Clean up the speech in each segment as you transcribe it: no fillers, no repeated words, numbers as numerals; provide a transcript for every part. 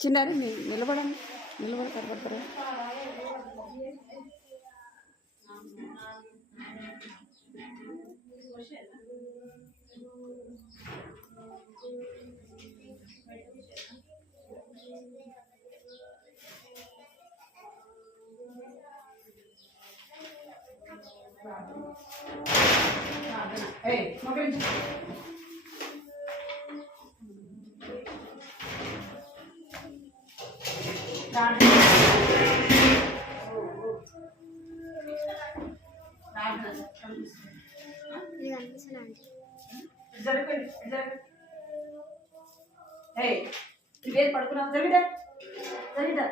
చిన్నారి నిలబడండి, నిలబడి కనపడతారా? ఇవే పడుకున్నావు జరిగిదా జరిగిదా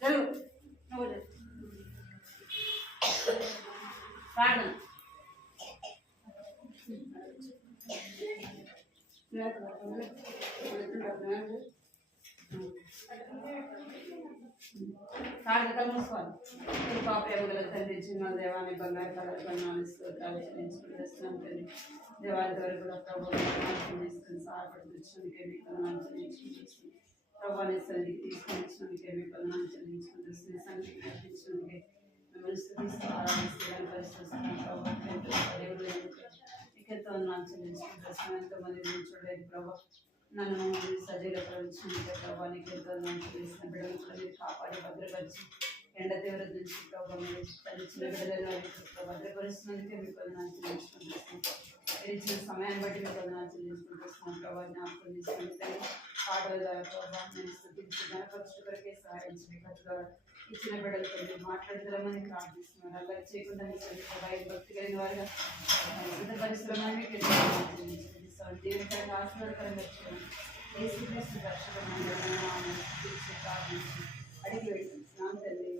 జరుగు నువ్వు ప్రాణం కాళ్ళ మూసుకోవాలి. పాపేమగల తండ్రి చిన్న దేవాన్ని బంగారు కళాన్ని స్తోత్రాలు చెల్లించుకుంటున్నాం తండ్రి. దేవాది వరకు కూడా ప్రభుత్వం తీసుకుని సహాయపడుతున్నందుకే మీకు చెల్లించుకుంటుంది. ప్రభాని సన్నిధికి తీసుకొని వచ్చినందుకే మీకు చెల్లించుకుంటుంది. సన్నిధికి నడిపించినందుకే మిమ్మల్ని స్థుతిస్తూ ఆరాధిస్తున్నాను. పరిస్థితులు ప్రభావం ఎంతో చెల్లించుకుంటున్నాను. ఎంతోమంది చూడలేదు ప్రభావ నన్ను మమ్మల్ని సజీలతో ఉంచినందుకే ప్రభావ నీకు ఎంతో చెల్లిస్తున్న బిడ్డలు కూడా మీరు కాపాడి భద్రపరిచి ఎండ తీవ్రత నుంచి ప్రభావ మీరు చిన్న బిడ్డలను భద్రపరుస్తున్నందుకే మీకు చెల్లించుకుంటున్నాను. మీరు ఇచ్చిన సమయాన్ని బట్టి మీకు చెల్లించుకుంటున్నాను. ప్రభావ జ్ఞాపకం తీసుకుంటే పాటల ద్వారా ప్రభావ నేను స్థుతించి ఘనపరచు కొరకే సహాయించి కథ ఇచ్చిన బిడ్డలతో మీరు మాట్లాడగలమని ప్రార్థిస్తున్నాను. అలా చేయకుండా మీ భక్తి కలిగిన వారిగా సిద్ధపరిశ్రమని మీకు చెల్లించుకుంటున్నాను. దేవునికరంగా ఆశీర్వాదకరంగా యేసుక్రీస్తు రక్షకుడైన ప్రార్థించి అడిగి వెళ్తున్నాను తల్లి.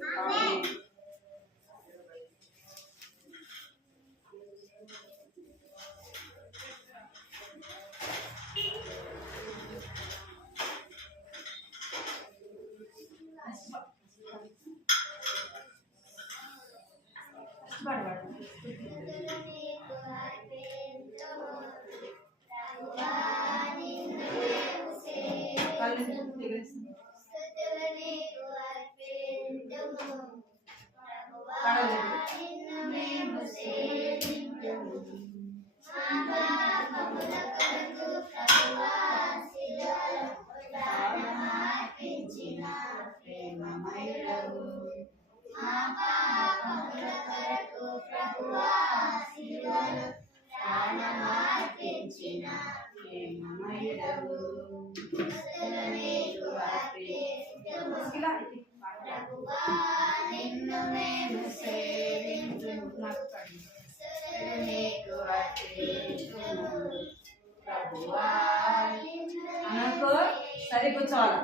సరి కూర్చోవాలి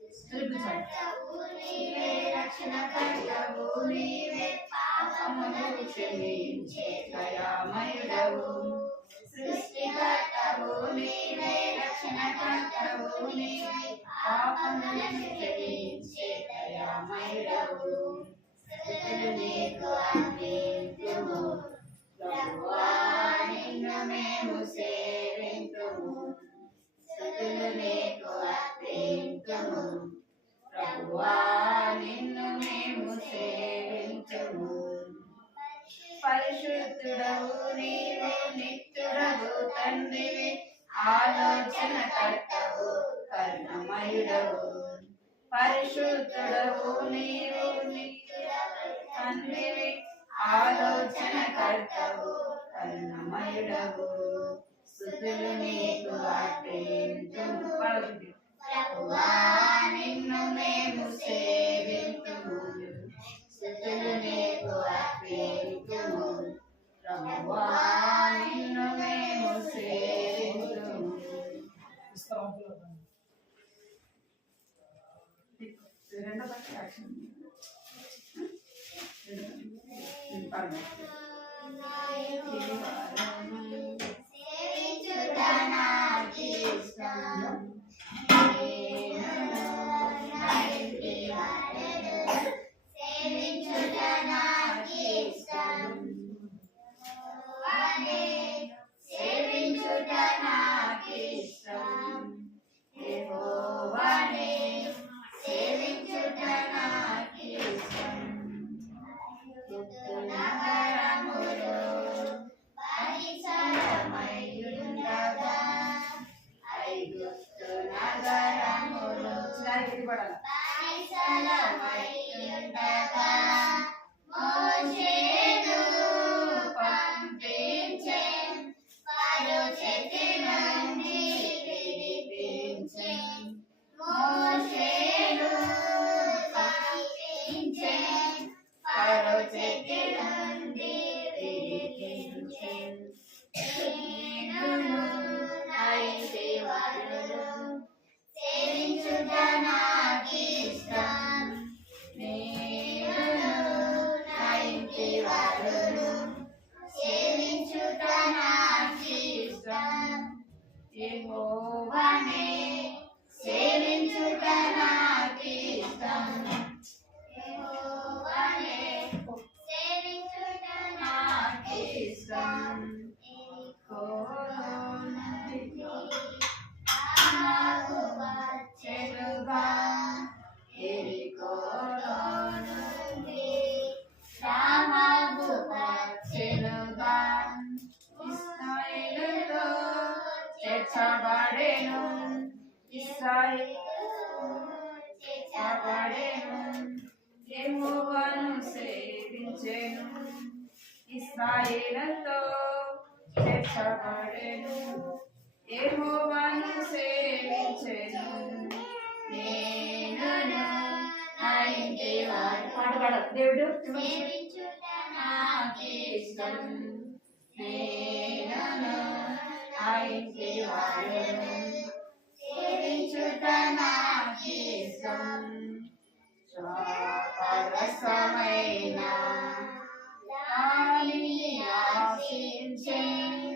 సృష్టికర్తవు నీవే రక్షణకర్తవు నీవే పాపములను క్షమించే దయామయుడవు స్తుతులు నీకు అర్పింతుము ప్రభువా నిన్ను మేము సేవింతుము స్తుతులు నీకు అర్పింతుము ప్రభువా నిన్ను మేము సేవింతుము పరిశుద్ధుడవు నీవు నిత్యుడవు తండ్రివి ఆలోచన కర్తవు కరుణమయుడవు పరిశుద్ధుడవు నీవు నిత్యుడవు తండ్రివి ఆలోచన కర్తవు కరుణమయుడవు స్తుతులు నీకు అర్పింతుము ప్రభువా నిన్ను మేము సేవింతుము స్తుతులు నీకు అర్పింతుము ప్రభువా నిన్ను మేము సేవింతుము. రెండో పక్షి యాక్షన్ యెహోవా చెక్కిలుంది విడిపించెను. నేనును నా ఇంటి వారును సేవించుట నాకిష్టం. నేనును నా ఇంటి వారును సేవించుట నాకిష్టం. యెహోవానే సేవించుట నాకిష్టం. యెహోవానే సేవించుట నాకిష్టం. వచ్చెనుగా ఎరికోలో నుండి రాహాబు వచ్చెనుగా ఇశ్రాయేలుతో చేర్చబడెను. చేర్చబడెను. యెహోవాను సేవించెను. ఇశ్రాయేలుతో చేర్చబడెను. యెహోవాను సేవించెను. నేనును నా ఇంటి వారు పాట పాడాలి. దేవుడు సేవించుట నాకిష్టం. నేనును నా ఇంటి వారును సేవించుట నాకిష్టం. శాపగ్రస్తమైన దానిని ఆశించెను.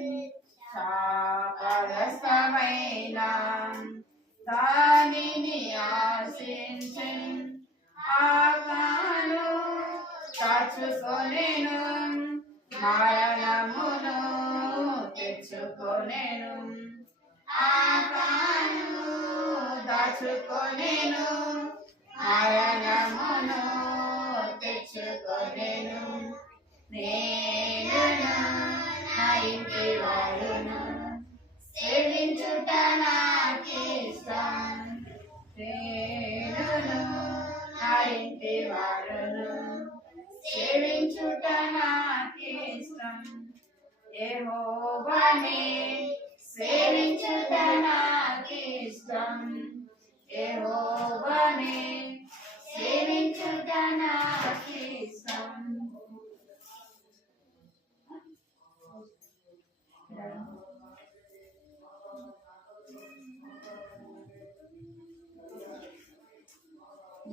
శాపగ్రస్తమైన దానిని ఆశించెను. ఆకాను దాచుకొనెను. మరణమును తెచ్చుకొనెను. ఆకాను దాచుకొనెను. మరణమును తెచ్చుకొనెను. నేనును నా ఇంటి వారును సేవించుట నాకిష్టం. నేనును నా ఇంటి వారును సేవించుట నాకిష్టం. యెహోవానే సేవించుట నాకిష్టం. యెహోవానే సేవించుట నాకిష్టం.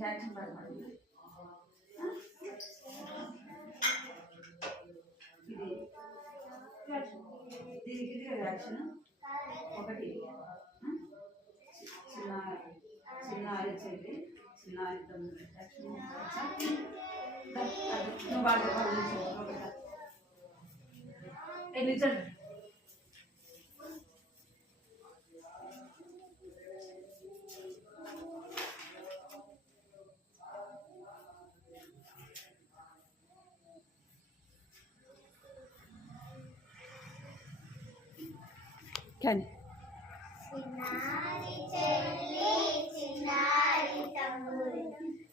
జాక్సన్ పడమని దీనికి యాక్షన్ ఒకటి చిన్నారి చెల్లి చిన్నారి తమ్ముడు నువ్వు వాళ్ళు నిజం కానీ చిన్నారి చెల్లి చిన్నారి తమ్ముడు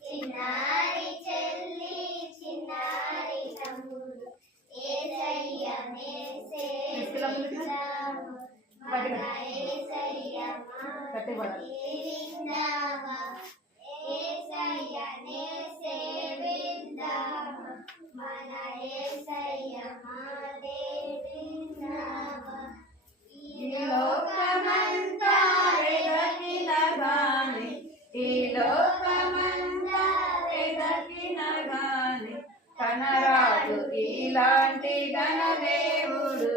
చిన్నారి చెల్లి చిన్నారి తమ్ముడు యేసయ్యనే సేవిద్దాము మన యేసయ్య విందామా యేసయ్యనే సేవిద్దాము మన యేసయ్య విందామా. ఈ లోకమంతా వెదకిన గాని ఈ లోకమంతా వెదకిన గాని కనరాదు ఇలాంటి ఘనదేవుడు.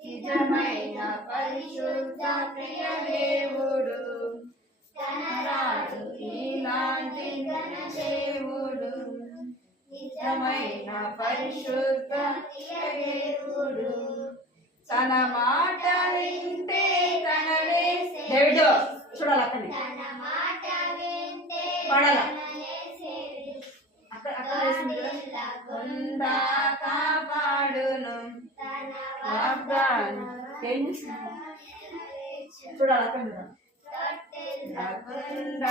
నిజమైన పరిశుద్ధ ప్రియ దేవుడు. కనరాదు ఇలాంటి ఘనదేవుడు. నిజమైన పరిశుద్ధ ప్రియ దేవుడు. తన మాట వింటే తనలే దేవుడు చూడాలి అక్కడనే తన మాట వింటే పడాల తనలే అక్కడ కాపాడును తన వాగ్దానం చూడాలి అక్కడ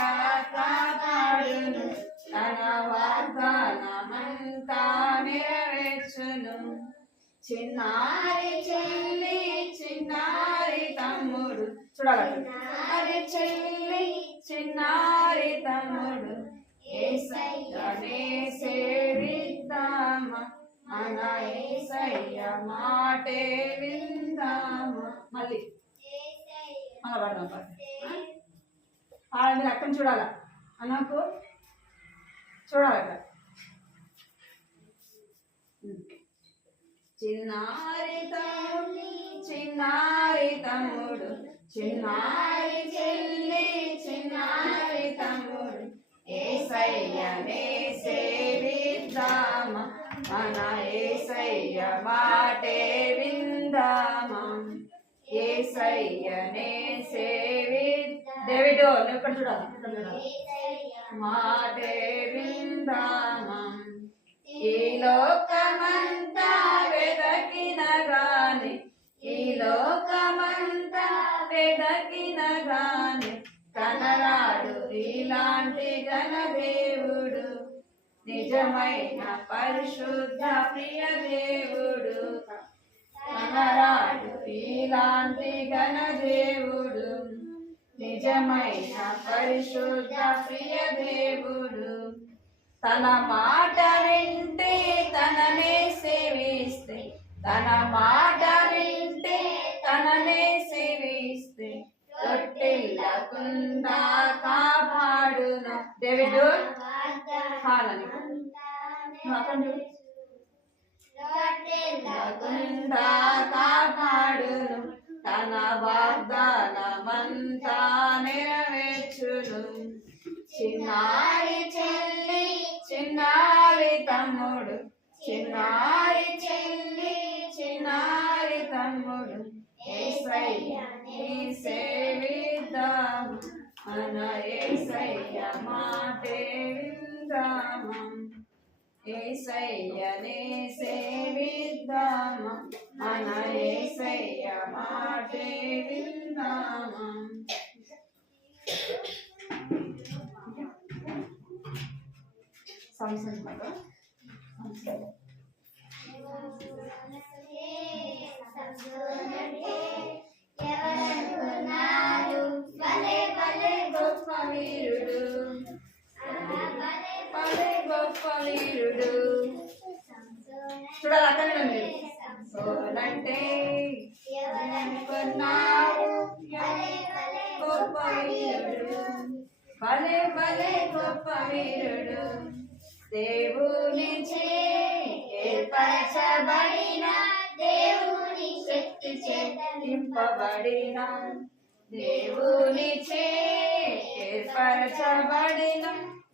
కాపాడును తన వాగ్దానమంతా నెరవేర్చును. చిన్నారి చెల్లి చిన్నారి తమ్ముడు చూడాలి. చిన్నారి చెల్లి చిన్నారి తమ్ముడు యేసయ్యనే సేవిద్దాము. మన యేసయ్య మాటే విందాము. మళ్ళీ మళ్ళా పడదాం మీరు అక్కడ చూడాలా అన్నకు చూడాలి అక్కడ. చిన్నారి తమ్ముడు చిన్నారి తమ్ముడు చిన్నారి చెల్లి చిన్నారి తమ్ముడు యేసయ్యనే సేవిద్దామా మన యేసయ్య మాటే విందామా యేసయ్యనే డేవిడ్ నువ్వు ఇక్కడ చూడాలి మాటే విందామా ఈ లోకమంతా వెదకిన గాని ఈ లోకమంతా వెదకిన గాని కనరాడు ఇలాంటి ఘనదేవుడు నిజమైన పరిశుద్ధ ప్రియ దేవుడు కనరాడు ఇలాంటి ఘనదేవుడు నిజమైన పరిశుద్ధ ప్రియ దేవుడు తన మాట వింటే తననే సేవిస్తే తన మాట వింటే తననే సేవిస్తే తొట్టిల్లకుండా కాపాడును. డేవిడ్ తొట్టిల్లకుండా కాపాడును తన వాగ్దానమంతా నెరవేర్చును. చిన్నారి చెల్లి చిన్నారి తమ్ముడు చిన్నారి చెల్లి చిన్నారి తమ్ముడు యేసయ్యని సేవిద్దాము మన యేసయ్య మాటే విందాము యేసయ్యని సేవిద్దాము మన యేసయ్య మాటే విందాము. సంసంగా ఎవరనుకున్నారు భలే భలే గొప్ప వీరుడు భలే గొప్ప వీరుడు చూడాలి అక్కడ సోనంటే ఎవరనుకున్నారు గొప్ప వీరుడు భలే భలే గొప్ప వీరుడు దేవునిచే ఏర్పరచబడిన దేవుని శక్తి చేత నింపబడిన దేవునిచే ఏర్పరచబడిన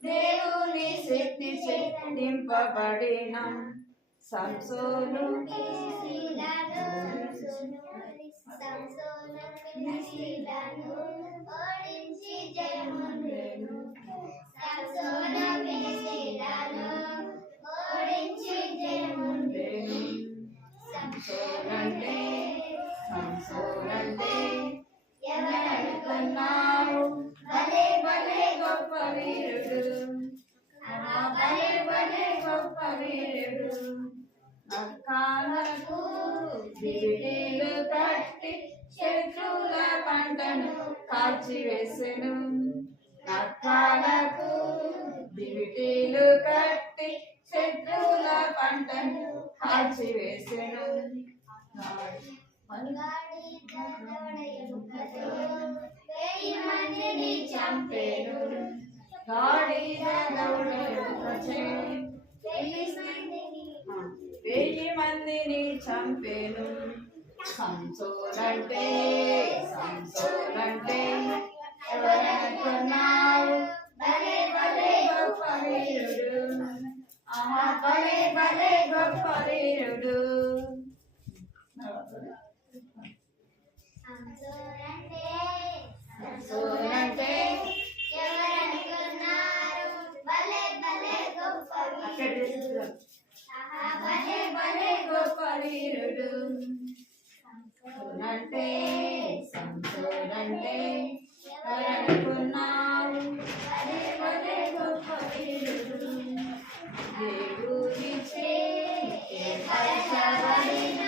దేవుని శక్తి చేత నింపబడిన సంసోను ఓడించి జయముందెను ఓడించి జయముందెను సంసోనంటే ఎవరనుకున్నావు భలే భలే గొప్ప వీరుడు భలే భలే గొప్ప వీరుడు నక్కాలకు దివిటీలు కట్టి శత్రువుల పంటను కాల్చివేసెను నక్కాలకు దివిటీలు కట్టి శత్రువుల పంటను కాల్చివేసెను మందిని చంపేను గాడిద దౌడచే 1000 మందిని చంపేను సంసోనంటే ఎవరనుకున్నావు భలే భలే గొప్ప వీరుడు ఆహా భలే భలే గొప్ప వీరుడు. సంసోనంటే ఎవరనుకున్నారు భలే భలే గొప్ప వీరుడు భలే భలే గొప్ప వీరుడు. సంసోనంటే ఎవరనుకున్నావు భలే భలే గొప్ప వీరుడు దేవునిచే ఏర్పరచబడిన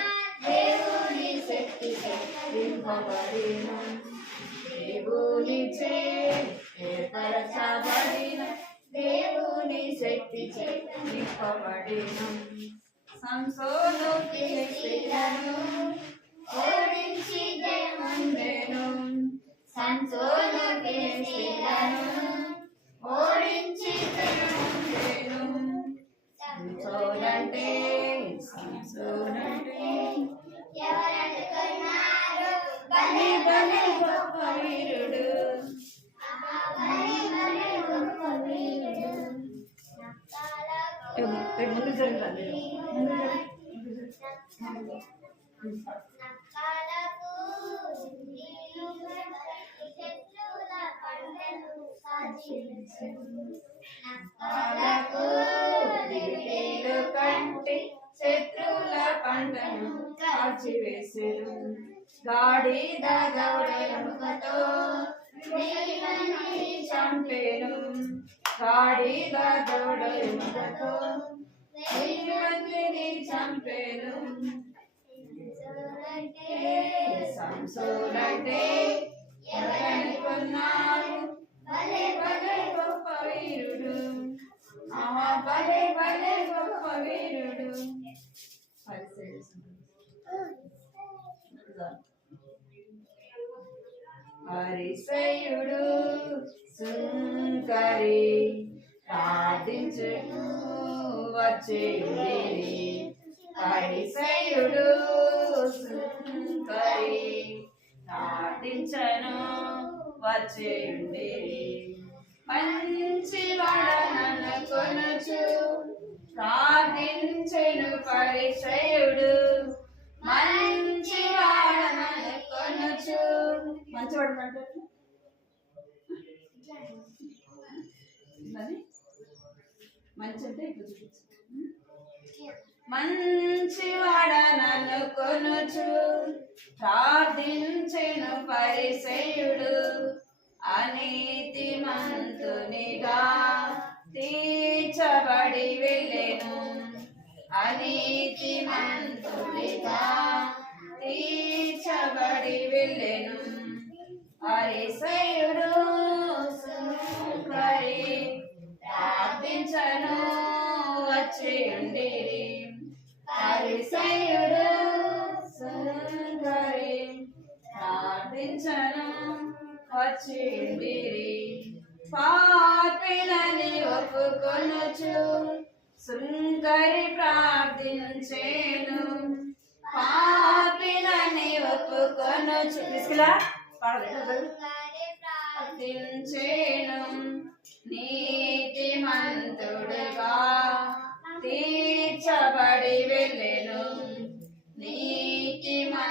దేవుని శక్తి నింపబడిన దేవునిచే ఏర్పరచబడిన దేవుని శక్తి నింపబడిన సంసోను ఫిలిష్తీయులను ఓడించి జయముందెను. సంసోను ఫిలిష్తీయులను ఓడించి జయముందెను. సంసోనంటే సంసోనంటే ఎవరనుకున్నారు బలి బలి గొప్ప వీరుడు. బలి బలి గొప్ప వీరుడు ముందు జరగాలి. నక్కలకు నీళ్లు శత్రువుల పంటను సాధించెను. నక్కలకు దివిటీలు కంటి శత్రువుల పంటను కాల్చివేసెను. గాడిద దవడ ఎముకతో వెయ్యి చంపేను. గాడిద దవడ ఎముకతో 1000 మందిని చంపేను. సంసోనంటే ఎవరనుకున్నారు భలే భలే గొప్ప వీరుడు. ఆహా భలే భలే గొప్ప వీరుడు. పరిసయ్యుడు సుంకరి ప్రార్థించును వచ్చేయుడి. పరిసయ్యుడు సుంకరి ప్రార్థించను వచ్చేయుడి. మంచి వాడనను కొనుచు ప్రార్థించెను పరిసయ్యుడు. మంచి వాడనను కొనుచు మంచివాడు అంటే మంచి అంటే ఇట్లా చూపించు. మంచివాడ నన్ను కొనుచు ప్రార్థించెను పరిసయ్యుడు. అనీతి మంతునిగా తీర్చబడి వెళ్ళెను. అనీతి మంతునిగా తీర్చబడి వెళ్ళెను. పరిసయ్యుడు సుంకరి ప్రార్థించను వచ్చేయుండిరి. పరిసయ్యుడు సుంకరి ప్రార్థించను వచ్చేయుండిరి. పాపిలని ఒప్పుకొనుచు సుంకరి ప్రార్థించెను. పాపిలని ఒప్పుకొనుచు తీసుకులా ప్రార్థించెను. నీతిమంతుడుగా తీర్చబడి వెళ్ళెను. నీతిమంతుడిగా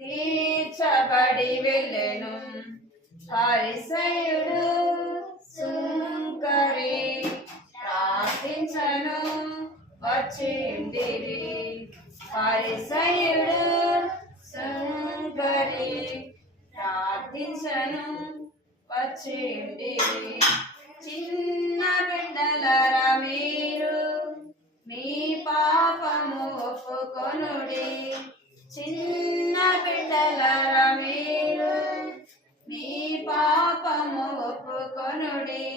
తీర్చబడి వెళ్ళెను. పరిసయ్యుడు సుంకరి ప్రార్థించను వచ్చిండిరి. పరిసయ్యుడు సుంకరి ప్రార్థించను వచ్చిండిరి. చిన్న బిడ్డలరా మీరు మీ పాపము ఒప్పుకొనుడి. చిన్న బిడ్డలరా మీరు మీ పాపము ఒప్పుకొనుడి.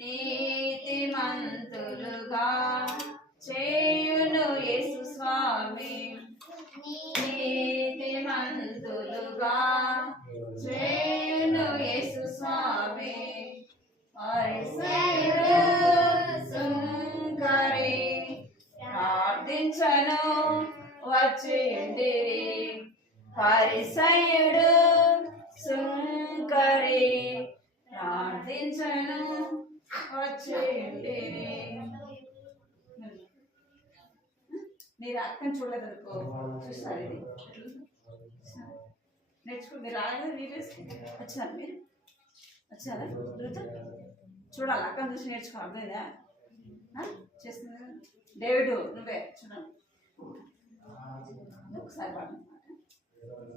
నీతిమంతులుగా చేయును యేసు స్వామి. నీతిమంతులుగా చేయును యేసు స్వామి. పరిసయ్యుడు సుంకరి ప్రార్థించను వచ్చిండిరి. పరిసయ్యుడు సుంకరి ప్రార్థించను వచ్చిండిరి. మీరు అక్కని చూడలేదనుకో చూస్తారు. ఇది నేర్చుకో. మీరు రాలేదు మీరు వచ్చారు. మీరు వచ్చారా చూడాలి. అక్కని చూసి నేర్చుకో. అర్థమైందా? చేస్తుంది డేవిడ్ నువ్వే చూడండి ఒకసారి పాడు.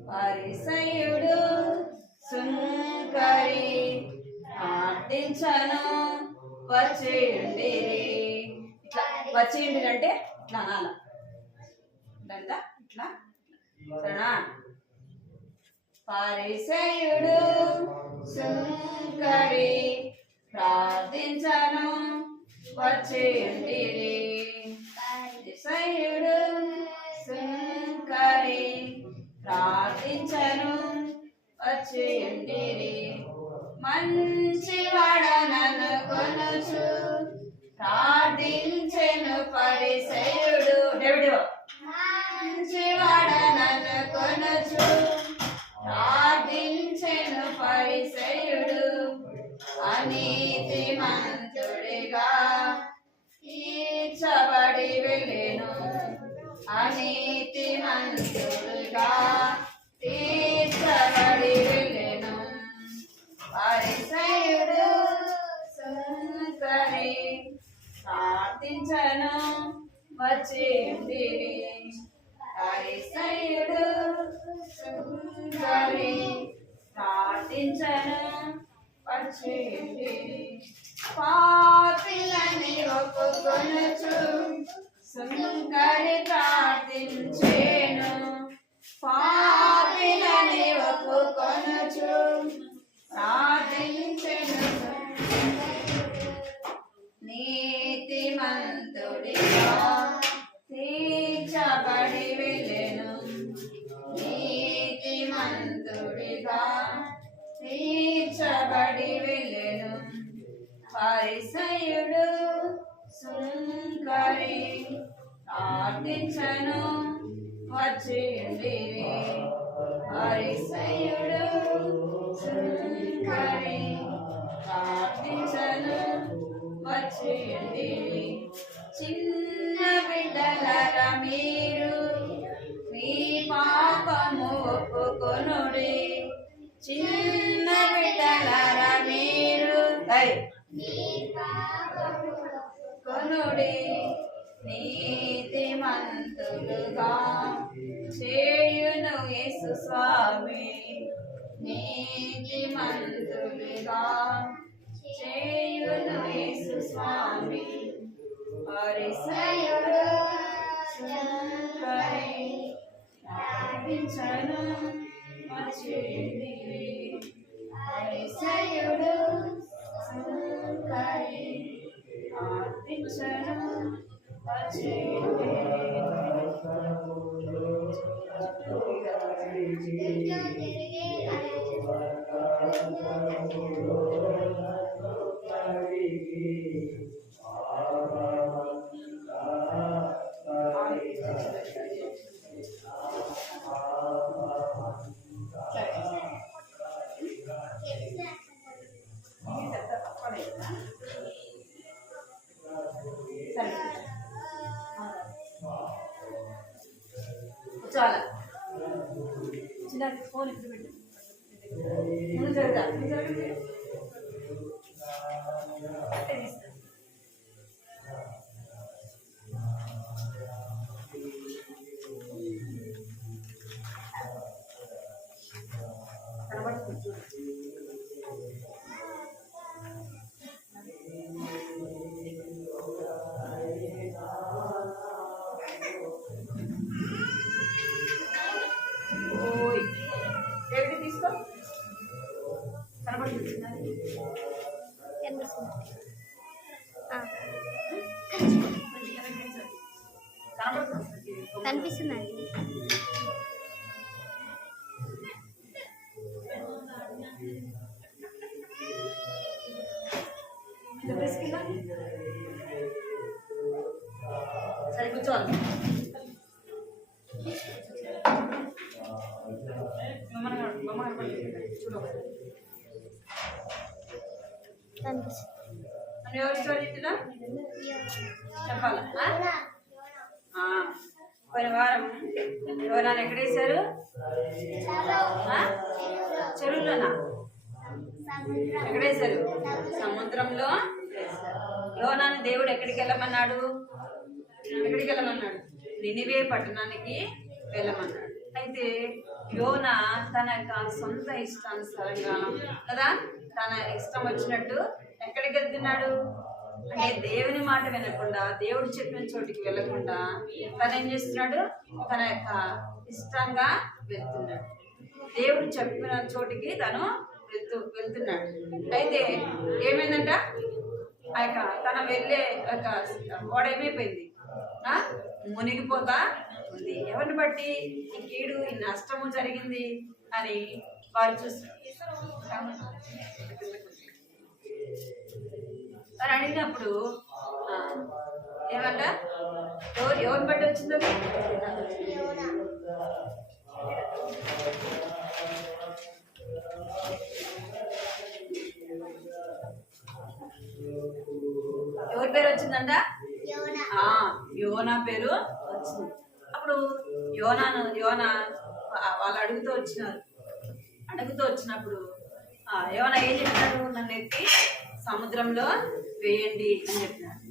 పరిసయ్యుడు సుంకరి ప్రార్థించను వచ్చేయుండిరి. ఇట్లా వచ్చేయండి అంటే ఇట్లా అనాల. ఇట్లా సరేనా? పరిసయ్యుడు సుంకరి ప్రార్థించను వచ్చేయుండిరి. వచ్చిండిరి మంచివాడనను కొనుచు ప్రార్థించెను పరిసయుడు డేవిడ్ మంచివాడనను కొనుచు ప్రార్థించెను పరిసయుడు అనీతిమంతుడిగా తీర్చబడి వెళ్ళెను అనీతిమంతుడిగా తీర్చబడి వెళ్ళెను పరిసయుడు సుంకరి ప్రార్థించను వచ్చిండిరి పరిసయుడు సుంకరి ప్రార్థించను వచ్చిండిరి పాపిలని ఒప్పుకొనుచు సుంకరి ప్రార్థించేను పాపిలని ఒప్పుకొనుచు ప్రార్థించెను నీతిమంతుడిగా తీర్చబడి వెళ్ళెను నీతిమంతుడిగా తీర్చబడి వెళ్ళెను పరిసయుడు సుంకరి ప్రార్థించను వచ్చిండిరి పరిసయుడు సుంకరి ప్రార్థించను వచ్చిండిరి చిన్న బిడ్డలరా మీరు మీ పాపము ఒప్పుకొనుడి చిన్న బిడ్డలరా మీరు కొనుడి నీతిమంతులుగా చేయును యేసు స్వామి నీతిమంతులుగా చేయును యేసు స్వామి పరిసయుడు సుంకరి ప్రార్థించను వచ్చిండిరి పరిసయుడు సుంకరి ప్రార్థించను చాలా చిన్న ఫోన్ ఇప్పుడు పెట్టు ముందు జరుగుతా తీసుకో కనబడుతుంది కనిపిస్తుందండి సరే కూర్చోవాలి చూడు ఎవరు స్టోరీ ఇంటిలో చెప్పాలా పోయిన వారం ఎవరైనా ఎక్కడేశారు చెరువులోనా ఎక్కడేశారు సముద్రంలో యోనాను దేవుడు ఎక్కడికి వెళ్ళమన్నాడు నినివే పట్టణానికి వెళ్ళమన్నాడు అయితే యోనా తన యొక్క సొంత ఇష్టానుసారంగా కదా తన ఇష్టం వచ్చినట్టు ఎక్కడికి వెళ్తున్నాడు అంటే దేవుని మాట వినకుండా దేవుడు చెప్పిన చోటికి వెళ్ళకుండా తను ఏం చేస్తున్నాడు తన యొక్క ఇష్టంగా వెళ్తున్నాడు దేవుడు చెప్పిన చోటికి తను వెళ్తున్నాడు అయితే ఏమైందంట ఆ యొక్క తన వెళ్ళే యొక్క ఓడ ఏమైపోయింది మునిగిపోతా ఉంది ఎవరిని బట్టి ఈ కీడు ఈ నష్టము జరిగింది అని వారు చూస్తారు వారు అడిగినప్పుడు ఆ, ఏమంట ఎవరిని బట్టి వచ్చిందో ఎవరి పేరు వచ్చిందంట యోనా పేరు వచ్చింది. అప్పుడు యోనా వాళ్ళు అడుగుతూ వచ్చినప్పుడు యోనా ఏం చెప్పాడు? నన్ను ఎత్తి సముద్రంలో వేయండి అని చెప్పినాడు.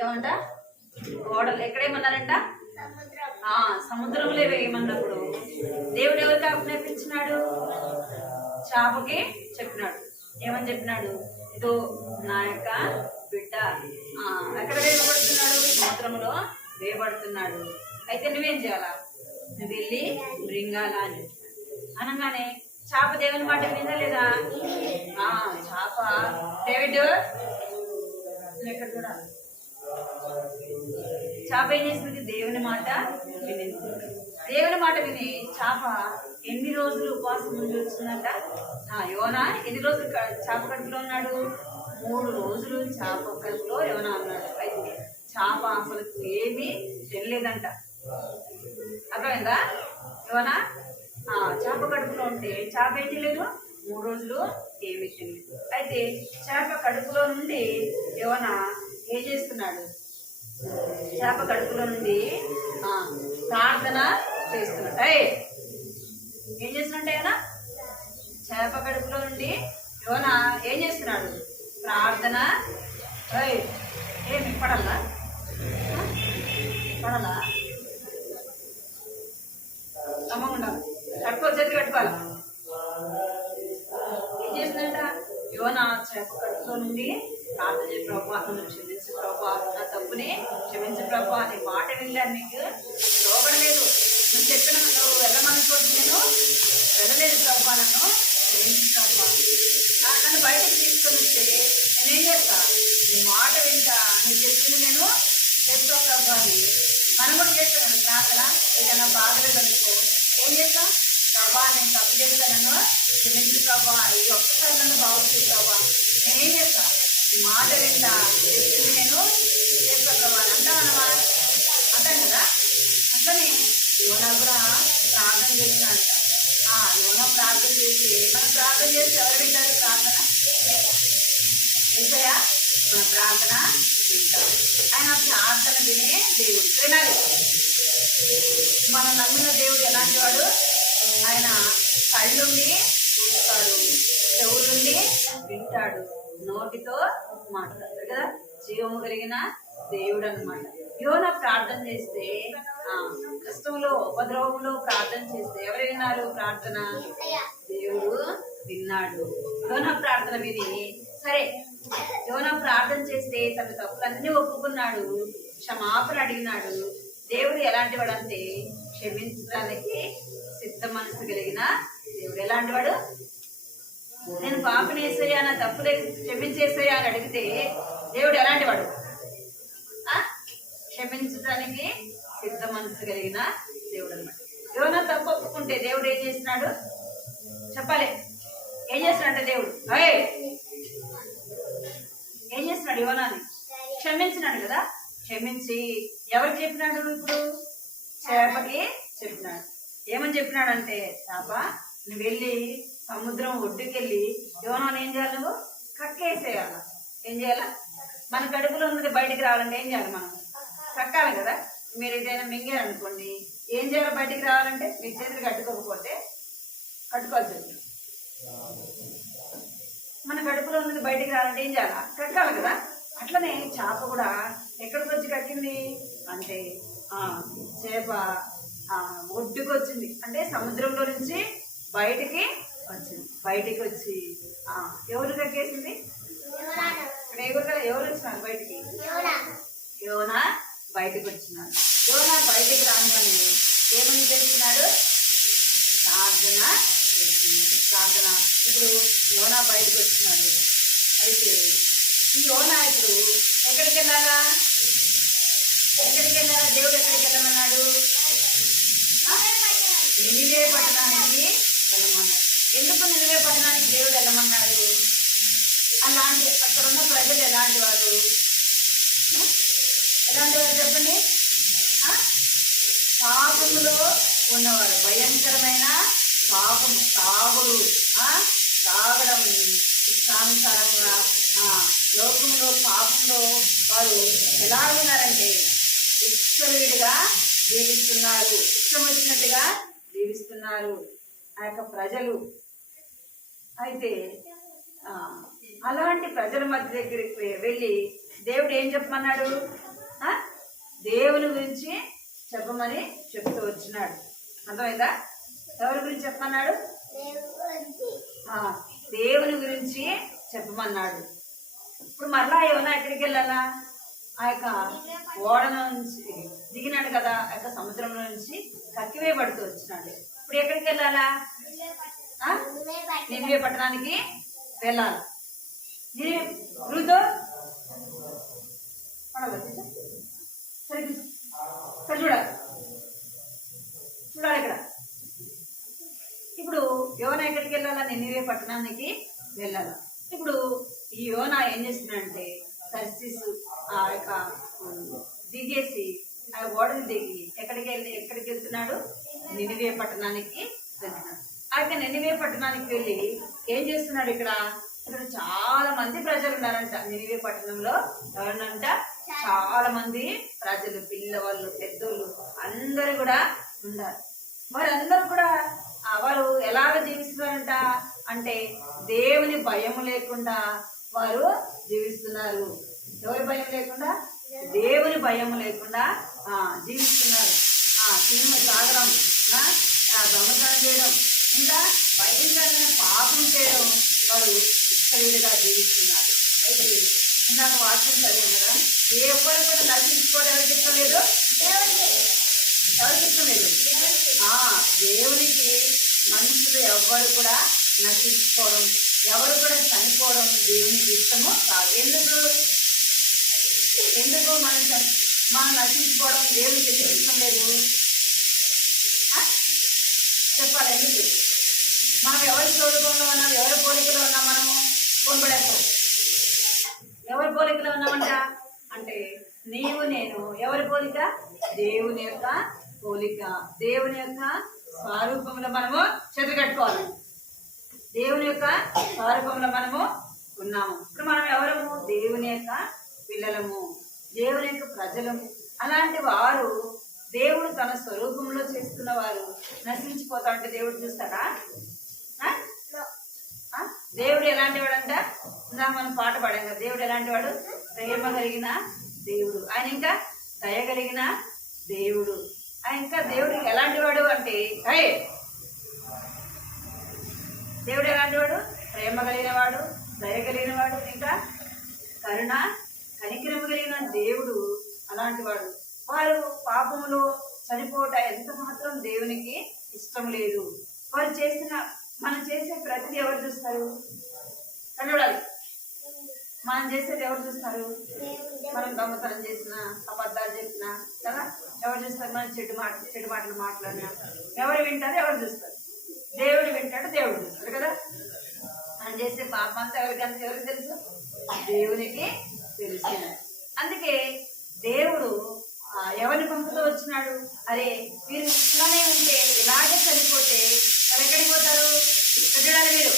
ఏమంట ఓడలు ఎక్కడేమన్నారంట? సముద్రంలో వేయమన్నప్పుడు దేవుడు ఎవరికి ఆజ్ఞాపించినాడు? చేపకి చెప్పినాడు. ఏమని చెప్పినాడు? ఇదో నా యొక్క బిడ్డ ఎక్కడ వేయబడుతున్నాడు? సముద్రంలో వేయబడుతున్నాడు. అయితే నువ్వేం చేయాలా? నువ్వు వెళ్ళి మృంగాల అని అనగానే చేప దేవుని మాట వినిందా లేదా? చేప డేవిడ్ ఎక్కడ చూడాలి? చేప ఏం చేసింది? దేవుని మాట వినింది. దేవుని మాట విని చేప ఎన్ని రోజులు ఉపవాసం ఉండి వచ్చిందంట? యోనా ఎన్ని రోజులు చేప కడుపులో ఉన్నాడు? 3 రోజులు చేప కడుపులో యోనా ఉన్నాడు. అయితే చేప అసలు ఏమీ తెలియదంట. అర్థమైందా? యోనా చేప కడుపులో ఉంటే చేప ఏం తెలియదు? 3 రోజులు ఏమీ తెలియదు. అయితే చేప కడుపులో నుండి యోనా ఏం చేస్తున్నాడు? చేప కడుపులో నుండి ప్రార్థన చేస్తున్నాడు. ఏం చేస్తున్నట్టు ఆయన? చేప కడుపులో నుండి యోనా ఏం చేస్తున్నాడు? ప్రార్థన. ఏమి పడల్లా తమ్మకుండా కట్టుకోవాలి, చేతి కట్టుకోవాలి. ఏం చేసిందంట? యోనా చేప కడుపులో నుండి ప్రార్థన చేసి, ప్రభా నన్ను క్షమించు ప్రభా, నా తప్పుని క్షమించు ప్రభా అనే మాట వెళ్ళాను. నీకు లోపడలేదు. నువ్వు చెప్పిన నువ్వు వెళ్ళమని చోటు నేను వెళ్ళలేదు ప్రభా, నన్ను క్షమించు ప్రభా. నన్ను బయటకు తీసుకొని వస్తే నేనేం చేస్తా? నీ మాట వింటా, నువ్వు చెప్పింది నేను చేస్తా ప్రభా అని మనం కూడా చేస్తాను ప్రార్థన. ఏదైనా బాధలేదు అనుకో ఏం చేస్తాం? ప్రభా నేను తప్పు చేస్తాను, క్షమించు ప్రభా, ఇది ఒక్కసారి నన్ను బాగుంది ప్రభా, నేనేం చేస్తా? మాట వింటా, చెప్పింది నేను చేస్తా ప్రభా అని అంటామన్నమా? అంటాం కదా. అట్లనే యోనా కూడా ప్రార్థన చేసినాడంట. యోనా ప్రార్థన చేసి, మనం ప్రార్థన చేసి ఎవరు వింటారు ప్రార్థన? ఏసయ్యా మన ప్రార్థన వింటారు. ఆయన ప్రార్థన వినే దేవుడు. వినాలి. మనం నమ్మిన దేవుడు ఎలాంటి వాడు? ఆయన కళ్ళుండి చూస్తాడు, చెవులుండి వింటాడు, నోటితో మాట్లాడతాడు కదా. జీవము కలిగిన దేవుడు అన్నమాట. యోనా ప్రార్థన చేస్తే, కష్టంలో ఉపద్రవంలో ప్రార్థన చేస్తే ఎవరు విన్నారు ప్రార్థన? దేవుడు విన్నాడు. యోనా ప్రార్థన విని, సరే యోనా ప్రార్థన చేస్తే తన తప్పులన్నీ ఒప్పుకున్నాడు, క్షమాపణ అడిగినాడు. దేవుడు ఎలాంటి వాడు అంటే క్షమించడానికి సిద్ధ మనసు కలిగిన దేవుడు. ఎలాంటి వాడు? నేను పాపని వేసేయా, నా తప్పులే క్షమించేసేయా అని అడిగితే దేవుడు ఎలాంటి వాడు? క్షమించడానికి సిద్ధ మనసు కలిగిన దేవుడు అన్నమాట. యోనా తప్పు ఒప్పుకుంటే దేవుడు ఏం చేస్తున్నాడు చెప్పాలి? ఏం చేస్తున్నాడంటే దేవుడు ఏం చేస్తున్నాడు? యోనాని క్షమించినాడు కదా. క్షమించి ఎవరికి చెప్పినాడు? ఇప్పుడు చేపకి చెప్పినాడు. ఏమని చెప్పినాడంటే, చేప నువ్వు వెళ్ళి సముద్రం ఒడ్డుకెళ్ళి యోనాని ఏం చేయాలి? నువ్వు కక్కేసేయాల. ఏం చేయాలా? మన కడుపులో ఉన్నది బయటికి రావాలంటే ఏం చేయాలి? మనం కక్కాలి కదా. మీరు ఏదైనా మింగారనుకోండి, ఏం చేయాలి? బయటికి రావాలంటే మీ చేతులు కట్టుకోకపోతే కట్టుకోవాల్సి వస్తుంది. మన కడుపులో ఉన్నది బయటికి రావాలంటే ఏం చేయాలా? కక్కాలి కదా. అట్లనే చేప కూడా ఎక్కడికి వచ్చి కక్కింది అంటే, చేప ఒడ్డుకు వచ్చింది, అంటే సముద్రంలో నుంచి బయటికి వచ్చింది. బయటికి వచ్చి ఎవరు కక్కేసింది? ఎవరు వచ్చినారు బయటికి? యోనా బయటకు వచ్చినాడు. యోనా బయటికి రాగానే ఏమని చేస్తున్నాడు? ప్రార్థన చేస్తున్నాడు. ప్రార్థన. ఇప్పుడు యోనా బయటకు వచ్చినాడు. అయితే ఈ యోనా ఇప్పుడు ఎక్కడికి వెళ్ళాలా? దేవుడు ఎక్కడికి వెళ్ళమన్నాడు? నినివే పట్టణానికి వెళ్ళమన్నాడు. ఎందుకు నినివే పట్టణానికి దేవుడు వెళ్ళమన్నాడు? అలాంటి అక్కడ ఉన్న ప్రజలు ఎలాంటి వారు? ఎలాంటి వారు చెప్పండి? పాపములో ఉన్నవారు, భయంకరమైన పాపము, తాగుడు, తాగడం, ఇష్టానుసారంగా లోకంలో పాపంలో వారు ఎలా ఉన్నారంటే ఇష్టవిడిగా జీవిస్తున్నారు, ఇష్టం వచ్చినట్టుగా జీవిస్తున్నారు ఆ యొక్క ప్రజలు. అయితే అలాంటి ప్రజల మధ్య దగ్గరికి వెళ్ళి దేవుడు ఏం చెప్పమన్నాడు? దేవుని గురించి చెప్పమని చెప్తూ వచ్చినాడు. అర్థమైందా? ఎవరి గురించి చెప్పమన్నాడు? దేవుని గురించి చెప్పమన్నాడు. ఇప్పుడు మరలా ఏమన్నా ఎక్కడికి వెళ్ళాలా? ఆ యొక్క ఓడ నుంచి దిగినాడు కదా, ఆ యొక్క సముద్రంలో నుంచి కక్కివేయబడుతూ వచ్చినాడు. ఇప్పుడు ఎక్కడికి వెళ్ళాలా? నినివే పట్టణానికి వెళ్ళాలి. ఇక్కడ చూడాలి, చూడాలి ఇక్కడ. ఇప్పుడు యోనా ఎక్కడికి వెళ్ళాలా? నినివే పట్టణానికి వెళ్ళాలా. ఇప్పుడు ఈ యోనా ఏం చేస్తున్నాడంటే తర్సీసు ఆ యొక్క దిగేసి ఆ ఓడని దిగి ఎక్కడికి వెళ్తున్నాడు? నినివే పట్టణానికి వెళ్తున్నాడు. ఆ యొక్క నినివే పట్టణానికి వెళ్ళి ఏం చేస్తున్నాడు? ఇక్కడ చాలా మంది ప్రజలు ఉన్నారంట. నినివే పట్టణంలో ఎవరినంట? చాలా మంది ప్రజలు, పిల్లవాళ్ళు, పెద్దోళ్ళు అందరూ కూడా ఉన్నారు. వారందరూ కూడా వారు ఎలాగ జీవిస్తున్నారంట అంటే దేవుని భయం లేకుండా వారు జీవిస్తున్నారు. ఎవరి భయం లేకుండా? దేవుని భయం లేకుండా జీవిస్తున్నారు. తిను తాగడం, దొంగతనం చేయడం, ఇంకా భయంకరమైన పాపం చేయడం వారు ఇష్టవిడిగా జీవిస్తున్నారు. అయితే ఇందాక వాక్యం చదివాం కదా, ఎవరు కూడా నశించుకోవడం ఎవరికి ఇష్టం లేదు? ఎవరికి ఇష్టం లేదు? దేవునికి మనుషులు ఎవరు కూడా నశించుకోవడం, ఎవరు కూడా చనిపోవడం దేవునికి ఇష్టము కాదు. ఎందుకు మనం నశించుకోవడం దేవునికి ఎందుకు ఇష్టం లేదు? చెప్పాలి ఎందుకు? మనం ఎవరి స్వరూపంలో ఉన్నాం, ఎవరి పోలికలో ఉన్నాం? మనము కొనబడేస్తాం. ఎవరి పోలికలో ఉన్నామంట అంటే నీవు నేను ఎవరి పోలిక? దేవుని యొక్క పోలిక. దేవుని యొక్క స్వరూపంలో మనము చెదగట్టుకోవాలి. దేవుని యొక్క స్వరూపంలో మనము ఉన్నాము. ఇప్పుడు మనం ఎవరము? దేవుని యొక్క పిల్లలము, దేవుని యొక్క ప్రజలము. అలాంటి వారు దేవుడు తన స్వరూపంలో చేస్తున్న వారు నశించిపోతా ఉంటే దేవుడు చూస్తాడా? దేవుడు ఎలాంటి వాడంట? ఇందాక మనం పాట పాడాం కదా, దేవుడు ఎలాంటి వాడు? ప్రేమ కలిగిన దేవుడు. ఆయన ఇంకా దయ కలిగిన దేవుడు. ఆయన ఇంకా దేవుడు ఎలాంటి వాడు అంటే దేవుడు ఎలాంటి వాడు? ప్రేమ కలిగిన వాడు, దయ కలిగిన వాడు, ఇంకా కరుణ కనికరము కలిగిన దేవుడు అలాంటి వాడు. వారు పాపములో చనిపోవట ఎంత మాత్రం దేవునికి ఇష్టం లేదు. వారు మనం చేసే ప్రతిదీ ఎవరు చూస్తారు? చూడాలి. మనం చేసేది ఎవరు చూస్తారు? మనం దొంగతనం చేసినా, అబద్ధాలు చెప్పినా కదా ఎవరు చూస్తారు? మనం చెడు మాటలు మాట్లాడినా ఎవరు వింటారు? ఎవరు చూస్తారు? దేవుడు వింటాడు, దేవుడు చూస్తాడు కదా. మనం చేసే పాపం అంతా ఎవరికి తెలుసు? దేవునికి తెలుసు. అందుకే దేవుడు ఎవరిని పంపుతూ వచ్చినాడు? అరే మీరు ఇట్లానే ఉంటే, ఇలాగే చనిపోతే మరి ఎక్కడికి పోతారు? చూడాలి. మీరు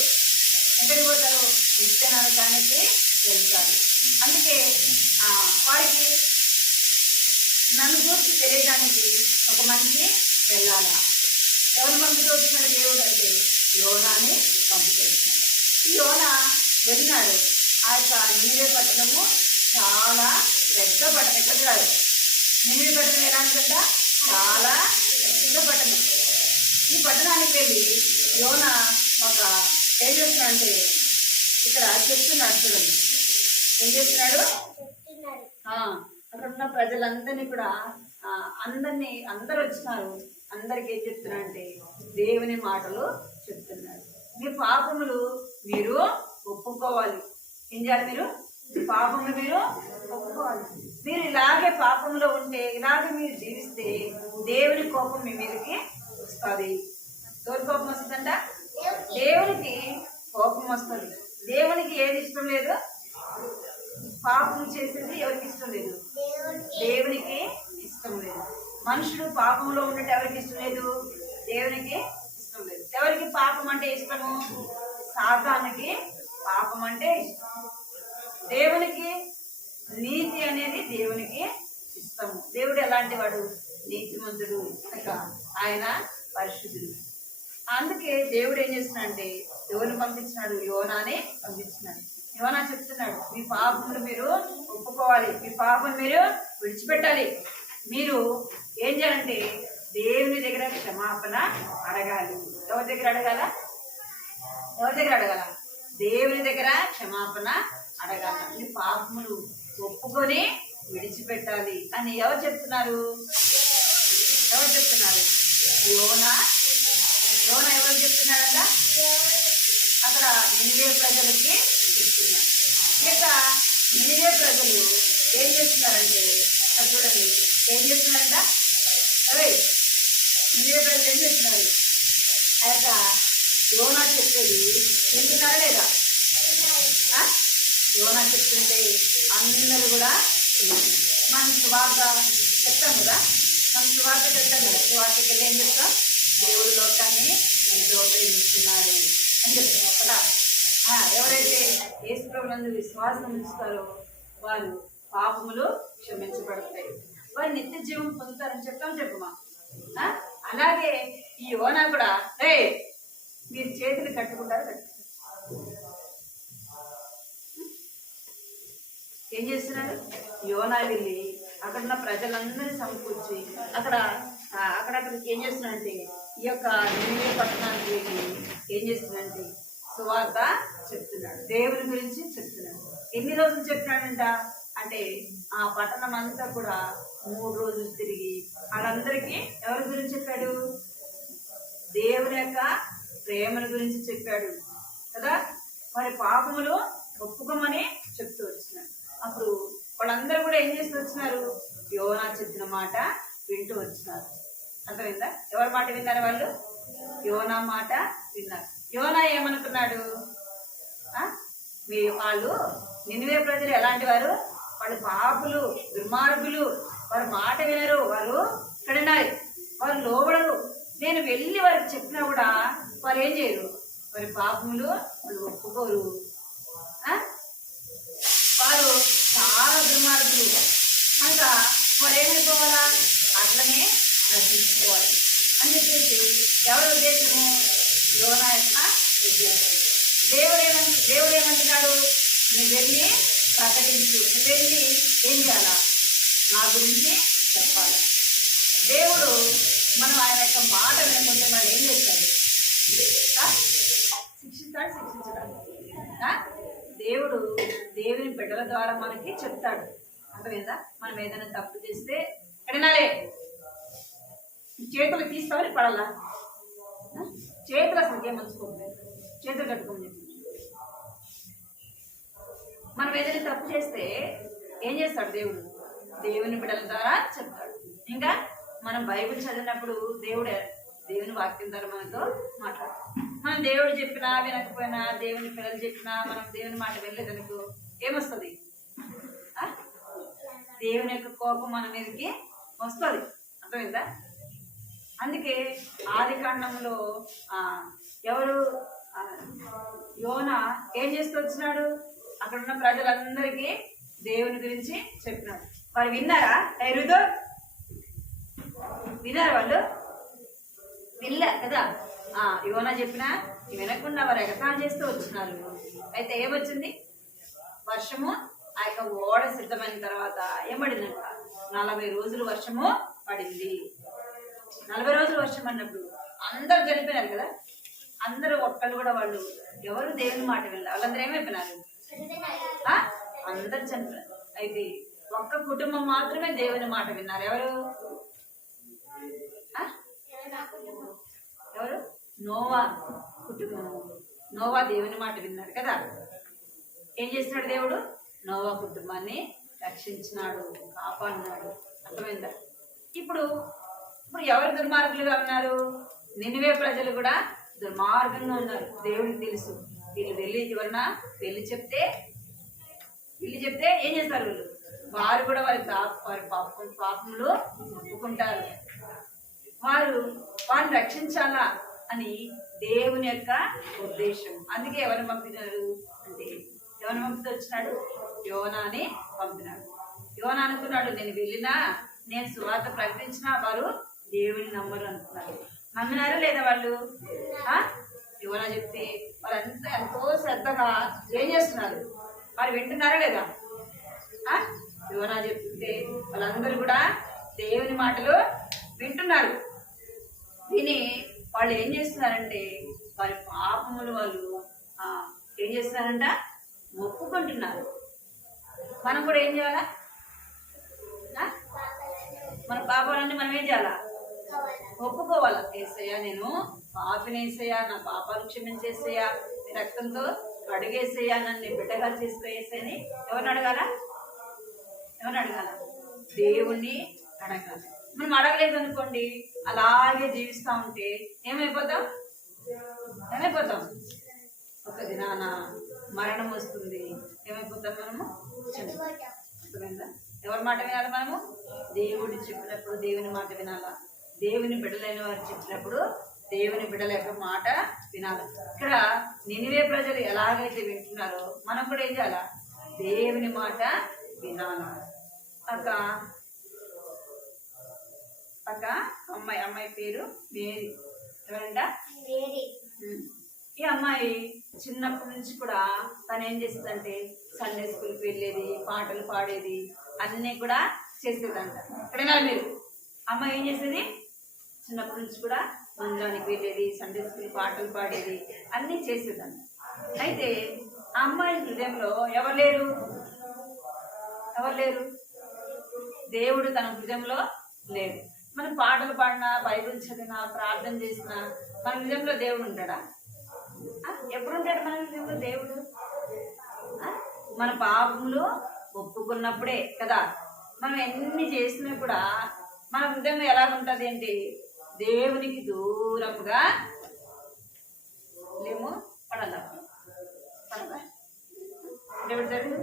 ఎక్కడికి పోతారు? నిత్య నరకానికి వెళ్తారు. అందుకే వారికి నన్ను చూసి తెలియడానికి ఒక మనిషి వెళ్ళాలా. ఎవరు పంపుతూ వచ్చినాడు దేవుడు అంటే యోనాని పంపుతూ వచ్చినాడు. ఈ యోనా వెళ్ళినాడు. ఆ యొక్క నినివే పట్టణము చాలా పెద్ద పట్టణం. ఎక్కడ కాదు, నినివే పట్టణం ఎలాంటిదంట? చాలా పెద్ద పట్టణం. ఈ పట్టణానికి వెళ్ళి యోనా ఏం చేస్తున్నాడంటే ఇక్కడ చెప్తున్నాడు. చూడండి ఏం చేస్తున్నాడు? అక్కడ ఉన్న ప్రజలందరినీ కూడా అందరు వచ్చినారు. అందరికి ఏం చెప్తున్నాడంటే దేవుని మాటలు చెప్తున్నాడు. మీ పాపములు మీరు ఒప్పుకోవాలి. ఏం చేయాలి? మీరు పాపములు మీరు ఒప్పుకోవాలి. మీరు ఇలాగే పాపంలో ఉంటే, ఇలాగే మీరు జీవిస్తే దేవుని కోపం మీ మీదకి వస్తుంది. ఎవరి కోపం వస్తుందంట? దేవునికి కోపం వస్తుంది. దేవునికి ఏది ఇష్టం లేదు? పాపం చేసేది ఎవరికి ఇష్టం లేదు? దేవునికి ఇష్టం లేదు. మనుషుడు పాపంలో ఉండటం ఎవరికి ఇష్టం లేదు? దేవునికి ఇష్టం లేదు. ఎవరికి పాపం అంటే ఇష్టము? సాతానుకి పాపం అంటే ఇష్టం. దేవునికి నీతి అనేది దేవునికి ఇష్టము. దేవుడు ఎలాంటి వాడు? నీతిమంతుడు. కనుక ఆయన పరిశుద్ధుడు. అందుకే దేవుడు ఏం చేస్తున్నాడంటే ఎవరిని పంపించినాడు? యోనాని పంపించినాడు. యోనా చెప్తున్నాడు, మీ పాపములు మీరు ఒప్పుకోవాలి, మీ పాపం మీరు విడిచిపెట్టాలి. మీరు ఏం చేయాలంటే దేవుని దగ్గర క్షమాపణ అడగాలి. ఎవరి దగ్గర అడగాల? ఎవరి దగ్గర అడగాల? దేవుని దగ్గర క్షమాపణ అడగాల. మీ పాపములు ఒప్పుకొని విడిచిపెట్టాలి అని ఎవరు చెప్తున్నారు? ఎవరు చెప్తున్నారు? యోనా. యోనా ఎవరు చెప్తున్నాడంట? అక్కడ నినివే ప్రజలకి చెప్తున్నారు. ఇక నినివే ప్రజలు ఏం చేస్తున్నారంటే చూడండి, ఏం చేస్తున్నారంట? అదే నినివే ప్రజలు ఏం చేస్తున్నారు? ఆ యొక్క యోనా చెప్పేది వింటున్నారా లేదా? యోనా చెప్తుంటే అందరూ కూడా మనం సువార్త చెప్తాం కదా, మనం సువార్త చెప్తాం కదా, సువార్తకి వెళ్ళి ఏం చెప్తాం? దేవుడు లోకాన్ని ఎంతో ప్రేమిస్తున్నాడు అని చెప్తున్నాం కదా. ఎవరైతే యేసు ప్రభువునందు విశ్వాసం ఉంచుతారో వారు పాపములు క్షమించబడతాయి, వారు నిత్య జీవం పొందుతారని చెప్తామా? అలాగే ఈ యోనా కూడా మీరు చేతులు కట్టుకుంటారు. ఏం చేస్తున్నారు? యోనా వెళ్ళి అక్కడున్న ప్రజలందరినీ సమకూర్చి అక్కడికి ఏం చేస్తున్నాడంటే ఈ యొక్క నినివే పట్టణానికి వెళ్ళి ఏం చేస్తున్నాడంటే సువార్త చెప్తున్నాడు, దేవుని గురించి చెప్తున్నాడు. ఎన్ని రోజులు చెప్తున్నాడంట అంటే ఆ పట్టణం అంతా కూడా 3 రోజులు తిరిగి వాళ్ళందరికీ ఎవరి గురించి చెప్పాడు? దేవుని యొక్క ప్రేమను గురించి చెప్పాడు కదా. మరి పాపములు ఒప్పుకోమని చెప్తూ వచ్చినాడు. అప్పుడు వాళ్ళందరూ కూడా ఏం చేస్తూ వచ్చినారు? యోనా చెప్పిన మాట వింటూ వచ్చినారు. అర్థమైందా? ఎవరి మాట విన్నారు వాళ్ళు? యోనా మాట విన్నారు. యోనా ఏమనుకున్నాడు? వాళ్ళు నినివే ప్రజలు ఎలాంటి వారు? వాళ్ళు పాపులు, దుర్మార్గులు, వారు మాట వినరు, వారు ఇక్కడ ఉండాలి, వారు లోబడరు. నేను వెళ్ళి వారికి చెప్పినా కూడా వారు ఏం చేయరు, వారి పాపములు వాళ్ళు ఒప్పుకోరు, వారు చాలా దుర్మార్గులు. కనుక వారు ఏమైపోవాలా? అట్లనే నశించుకోవాలి అని చెప్పేసి ఎవరి ఉద్దేశము? యోనా యొక్క ఉద్దేశం. దేవుడు ఏమంటున్నాడు? నువ్వు వెళ్ళి ప్రకటించు, నువ్వు వెళ్ళి ఏం చేయాలా? నా గురించి చెప్పాలి. దేవుడు మనం ఆయన యొక్క మాట వినకుంటే మనం ఏం చేస్తాడు? శిక్షించడాలి. దేవుడు దేవుని బిడ్డల ద్వారా మనకి చెప్తాడు. అర్థమైందా? మనం ఏదైనా తప్పు చేస్తే ఎడనాలే చేతులు తీస్తామని పడాలా? చేతులు అసలు ఏమంచుకోలేదు, చేతులు కట్టుకోమని చెప్పి. మనం ఏదైనా తప్పు చేస్తే ఏం చేస్తాడు దేవుడు? దేవుని బిడ్డల ద్వారా చెప్తాడు. ఇంకా మనం బైబిల్ చదివినప్పుడు దేవుని వాక్యం ద్వారా మనతో మాట్లాడతాడు. మనం దేవుడు చెప్పినా వినకపోయినా, దేవుని పిల్లలు చెప్పినా మనం దేవుని మాట వెళ్ళలేదనుకో ఏమొస్తుంది? దేవుని యొక్క కోపం మన మీదకి వస్తుంది. అర్థమైందా? అందుకే ఆది కాండంలో ఎవరు యోనా ఏం చేస్తూ వచ్చినాడు? అక్కడ ఉన్న ప్రజలందరికీ దేవుని గురించి చెప్పినాడు. వారు విన్నారా? రుదో విన్నారు? వాళ్ళు వినలే కదా. యోనా చెప్పినా వినకుండా వారు ఎగతాళి చేస్తూ వచ్చినారు. అయితే ఏమొచ్చింది? వర్షము ఆ యొక్క ఓడ సిద్ధమైన తర్వాత ఏం పడిందంట? 40 రోజులు వర్షము పడింది. 40 రోజులు వర్షం అన్నప్పుడు అందరు చనిపోయినారు కదా. అందరూ ఒక్కళ్ళు కూడా వాళ్ళు ఎవరు దేవుని మాట వినలేదు. వాళ్ళందరూ ఏమైపోయినారు? అందరు చనిపోయినారు. అయితే ఒక్క కుటుంబం మాత్రమే దేవుని మాట విన్నారు. ఎవరు? నోవా కుటుంబం. నోవా దేవుని మాట విన్నాడు కదా. ఏం చేస్తున్నాడు దేవుడు? నోవా కుటుంబాన్ని రక్షించినాడు, కాపాడినాడు. అర్థమైందా? ఇప్పుడు ఎవరు దుర్మార్గులుగా ఉన్నారు? నినివే ప్రజలు కూడా దుర్మార్గంగా ఉన్నారు. దేవునికి తెలుసు వీళ్ళు వెళ్ళి ఎవరన్నా వెళ్ళి చెప్తే ఏం చేస్తారు వీళ్ళు? వారు కూడా వారి పాపంలో ఒప్పుకుంటారు. వారిని రక్షించాలా అని దేవుని యొక్క ఉద్దేశం. అందుకే ఎవరిని పంపినాడు అంటే, ఎవరిని పంపితే వచ్చినాడు? యోనాని పంపినాడు. యోనా అనుకున్నాడు, నేను వెళ్ళినా, నేను సువార్త ప్రకటించినా వారు దేవుని నమ్మరు అనుకున్నారు. నమ్మినారు లేదా వాళ్ళు? యోనా చెప్తే వాళ్ళంతా ఎంతో శ్రద్ధగా ఏం చేస్తున్నారు? వారు వింటున్నారా లేదా? యోనా చెప్తే వాళ్ళందరూ కూడా దేవుని మాటలు వింటున్నారు. విని వాళ్ళు ఏం చేస్తున్నారంటే వారి పాపములు వాళ్ళు ఏం చేస్తున్నారంట? ఒప్పుకుంటున్నారు. మనం కూడా ఏం చేయాలా? మన పాపాలన్నీ మనం ఏం చేయాలా? ఒప్పుకోవాలా. ఏసయ్యా, నేను పాపినేసయ్యా, నా పాపాలు క్షమించేసయ్యా, నీ రక్తంతో అడిగేసయ్యా, నన్ను బిడ్డగా చేసుకోయేసని ఎవరిని అడగాల? దేవుణ్ణి అడగాలి. మనం అడగలేదు అనుకోండి, అలాగే జీవిస్తూ ఉంటే ఏమైపోతాం? ఒక దినాన మరణం వస్తుంది. ఏమైపోతాం? మనము అర్థమైందా? ఎవరి మాట వినాలి మనము? దేవుడు చెప్పినప్పుడు దేవుని మాట వినాలా. దేవుని బిడ్డలైన వారు చెప్పినప్పుడు దేవుని బిడ్డల యొక్క మాట వినాలి. ఇక్కడ నినివే ప్రజలు ఎలాగైతే వింటున్నారో మనం కూడా ఏం చేయాలా? దేవుని మాట వినాలా. అమ్మాయి పేరు మేరీ. ఎవరంట? ఈ అమ్మాయి చిన్నప్పటి నుంచి కూడా తను ఏం చేసేదంటే సండే స్కూల్కి వెళ్ళేది, పాటలు పాడేది, అన్నీ కూడా చేసేదంట. ఎక్కడైనా మీరు అమ్మాయి ఏం చేసేది? చిన్నప్పటి నుంచి కూడా మందిరానికి వెళ్ళేది, సండే స్కూల్ పాటలు పాడేది, అన్నీ చేసేదంట. అయితే ఆ అమ్మాయి హృదయంలో ఎవరు లేరు? దేవుడు తన హృదయంలో లేడు. మనం పాటలు పాడినా, బైబిల్ చదివినా, ప్రార్థన చేసినా మన హృదయంలో దేవుడు ఉంటాడా? ఎప్పుడు ఉంటాడు మన హృదయంలో దేవుడు? మన పాపములు ఒప్పుకున్నప్పుడే కదా. మనం ఎన్ని చేసినా కూడా మన హృదయం ఎలా ఉంటుంది అంటే దేవునికి దూరంగా లేము. పడదా దేవుడు చదువు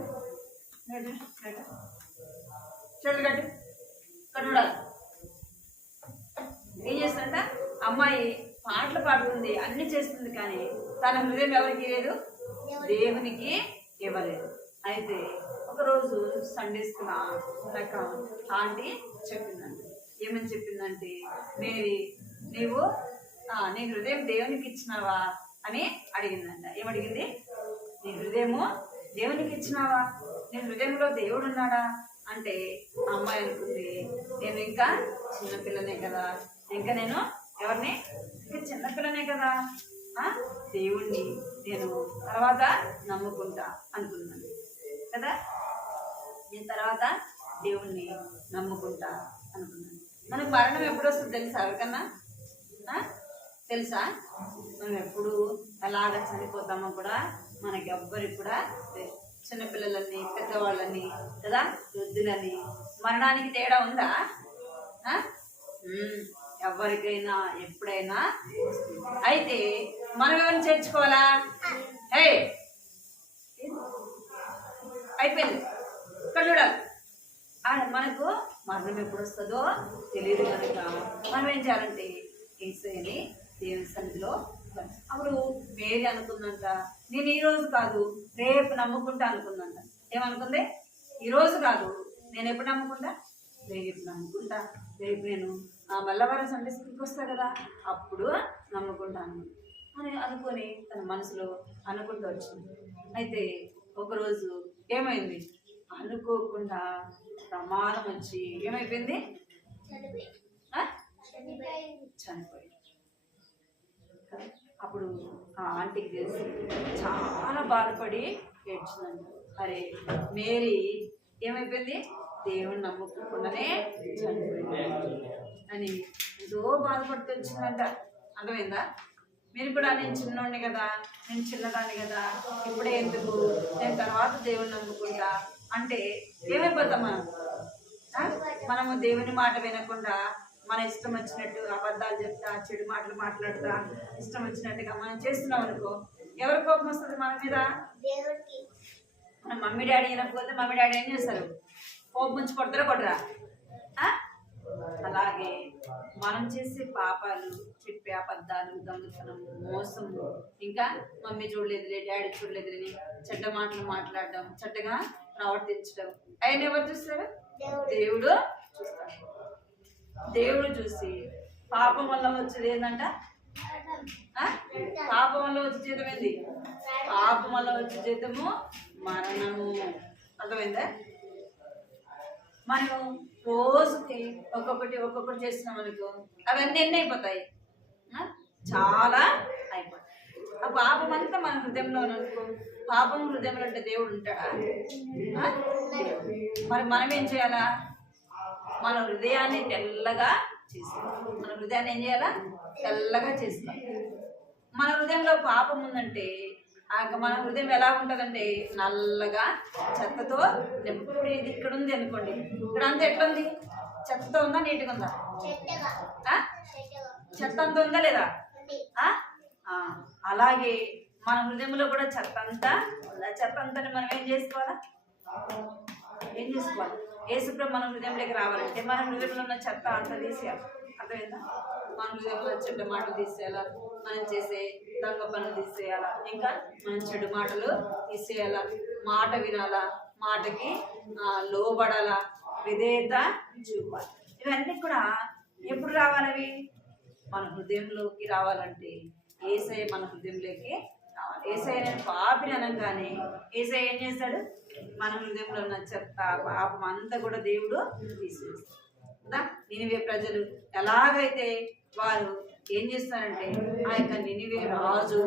చెట్లు కట్టు కట్టుడాలి. ఏం చేస్తుందంట? అమ్మాయి పాటలు పాడుతుంది, అన్ని చేస్తుంది, కానీ తన హృదయం ఎవరికి లేదు? దేవునికి ఇవ్వలేదు. అయితే ఒకరోజు సండే స్కూల్ నాకు ఆంటీ చెప్పిందండి. ఏమని చెప్పిందంటే, మేరీ నీవు నీ హృదయం దేవునికి ఇచ్చినావా అని అడిగిందంట. ఏమడిగింది? నీ హృదయము దేవునికి ఇచ్చినావా? నీ హృదయంలో దేవుడు ఉన్నాడా అంటే అమ్మాయి అనుకుంది, నేను ఇంకా చిన్నపిల్లనే కదా, ఇంకా నేను ఎవరిని? ఇంకా చిన్నపిల్లనే కదా, దేవుణ్ణి నేను తర్వాత నమ్ముకుంటా అనుకున్నాను కదా. నేను తర్వాత దేవుణ్ణి నమ్ముకుంటా అనుకున్నాను. మనకు మరణం ఎప్పుడు వస్తుంది తెలుసా? ఎవరికన్నా తెలుసా? మనం ఎప్పుడు ఎలాగ చనిపోతామో కూడా మనకి ఎవ్వరికి కూడా చిన్నపిల్లలని, పెద్దవాళ్ళని కదా, వృద్ధులని, మరణానికి తేడా ఉందా? ఎవరికైనా ఎప్పుడైనా. అయితే మనం ఎవరిని చేర్చుకోవాలా? అయిపోయింది. ఇక్కడ చూడాలి. మనకు మరణం ఎప్పుడు వస్తుందో తెలియదు కనుక మనం ఏం చేయాలంటే యేసయ్యని దేవుని సన్నిధిలో. అప్పుడు మేరీ అనుకుందంట, నేను ఈ రోజు కాదు రేపు నమ్ముకుంటా అనుకుందంట. ఏమనుకుంది? ఈరోజు కాదు, నేను ఎప్పుడు నమ్ముకుంటా? రేపు నమ్ముకుంటా. రేపు నేను మల్లవారం సండే స్కూల్కి వస్తా కదా, అప్పుడు నమ్ముకుంటాను అని అనుకొని తన మనసులో అనుకుంటూ వచ్చింది. అయితే ఒకరోజు ఏమైంది? అనుకోకుండా ప్రమాదం వచ్చి ఏమైపోయింది? చనిపోయింది. అప్పుడు ఆ ఆంటీకి తెలిసి చాలా బాధపడి ఏడ్చిందంట. అరే మేరీ ఏమైపోయింది? దేవుని నమ్ముకుండానే చనిపోయింది అని ఎంతో బాధపడుతూ వచ్చిందంట. అర్థమైందా? మీరు కూడా నేను చిన్నోడిని కదా, నేను చిన్నదాన్ని కదా, ఇప్పుడే ఎందుకు, నేను తర్వాత దేవుని నమ్ముకుంటా అంటే ఏమైపోతాం మనము దేవుని మాట వినకుండా మన ఇష్టం వచ్చినట్టు అబద్ధాలు చెప్తా, చెడు మాటలు మాట్లాడుతా, ఇష్టం వచ్చినట్టుగా మనం చేస్తున్నాం అనుకో, ఎవరి కోపం వస్తుంది మన మీద? దేవుడికి. మన మమ్మీ డాడీ వినకపోతే మమ్మీ డాడీ ఏం చేస్తారు? కోపం ఉంచి కొడతారా కొట్టరా? అలాగే మనం చేసే పాపాలు, చెప్పే అబద్ధాలు, దొంగతనం, మోసము, ఇంకా మమ్మీ చూడలేదులే, డాడీ చూడలేదులేని చెడ్డ మాటలు మాట్లాడడం, చెడ్డగా ప్రవర్తించడం, ఆయన ఎవరు చూస్తారు? దేవుడు చూస్తాడు. దేవుడు చూసి పాపం వల్ల వచ్చేది ఏంటంట? పాపం వల్ల వచ్చే జీతం ఏంది? పాపం వల్ల వచ్చే జీతము మరణము. అర్థమైందా? మనం రోజుకి ఒక్కొక్కటి చేస్తున్నాం అనుకో, అవన్నీ ఎన్ని అయిపోతాయి? చాలా అయిపోతాయి. ఆ పాపం అంతా మన హృదయంలో అనుకో, పాపం హృదయంలో అంటే దేవుడు ఉంటాడా? మరి మనం ఏం చేయాలా? మన హృదయాన్ని తెల్లగా చేస్తాం. మన హృదయాన్ని ఏం చేయాలా? తెల్లగా చేస్తాం. మన హృదయంలో పాపం ఉందంటే మన హృదయం ఎలా ఉంటుందంటే నల్లగా చెత్తతో ఇప్పుడు ఇది ఇక్కడ ఉంది అనుకోండి, ఇక్కడ అంతా ఎట్లుంది? చెత్తతో ఉందా, నీట్గా ఉందా? చెత్త అంతా ఉందా లేదా? అలాగే మన హృదయంలో కూడా చెత్త అంతా ఉందా? చెత్త అంతా మనం ఏం చేసుకోవాలా? యేసుప్రభు మన హృదయంలోకి రావాలంటే మన హృదయంలో ఉన్న చెత్త అంతా తీసేయాలి. అర్థమైందా? మన హృదయంలో చెడ్డ మాటలు తీసేయాలా, మనం చేసే దొంగ పనులు తీసేయాలా, ఇంకా మనం చెడు మాటలు తీసేయాలా, మాట వినాలా, మాటకి లోబడాలా, విధేయత చూపాలి. ఇవన్నీ కూడా ఎప్పుడు రావాలవి? మన హృదయంలోకి రావాలంటే యేసయ్య మన హృదయంలోకి రావాలి. యేసయ్య నేను పాపిని అనగానే యేసయ్య ఏం చేస్తాడు? మన హృదయంలో ఉన్న చెత్త పాపం అంతా కూడా దేవుడు తీసేస్తాడు. నినివే ప్రజలు ఎలాగైతే వారు ఏం చేస్తారంటే ఆ యొక్క నినివే రాజు,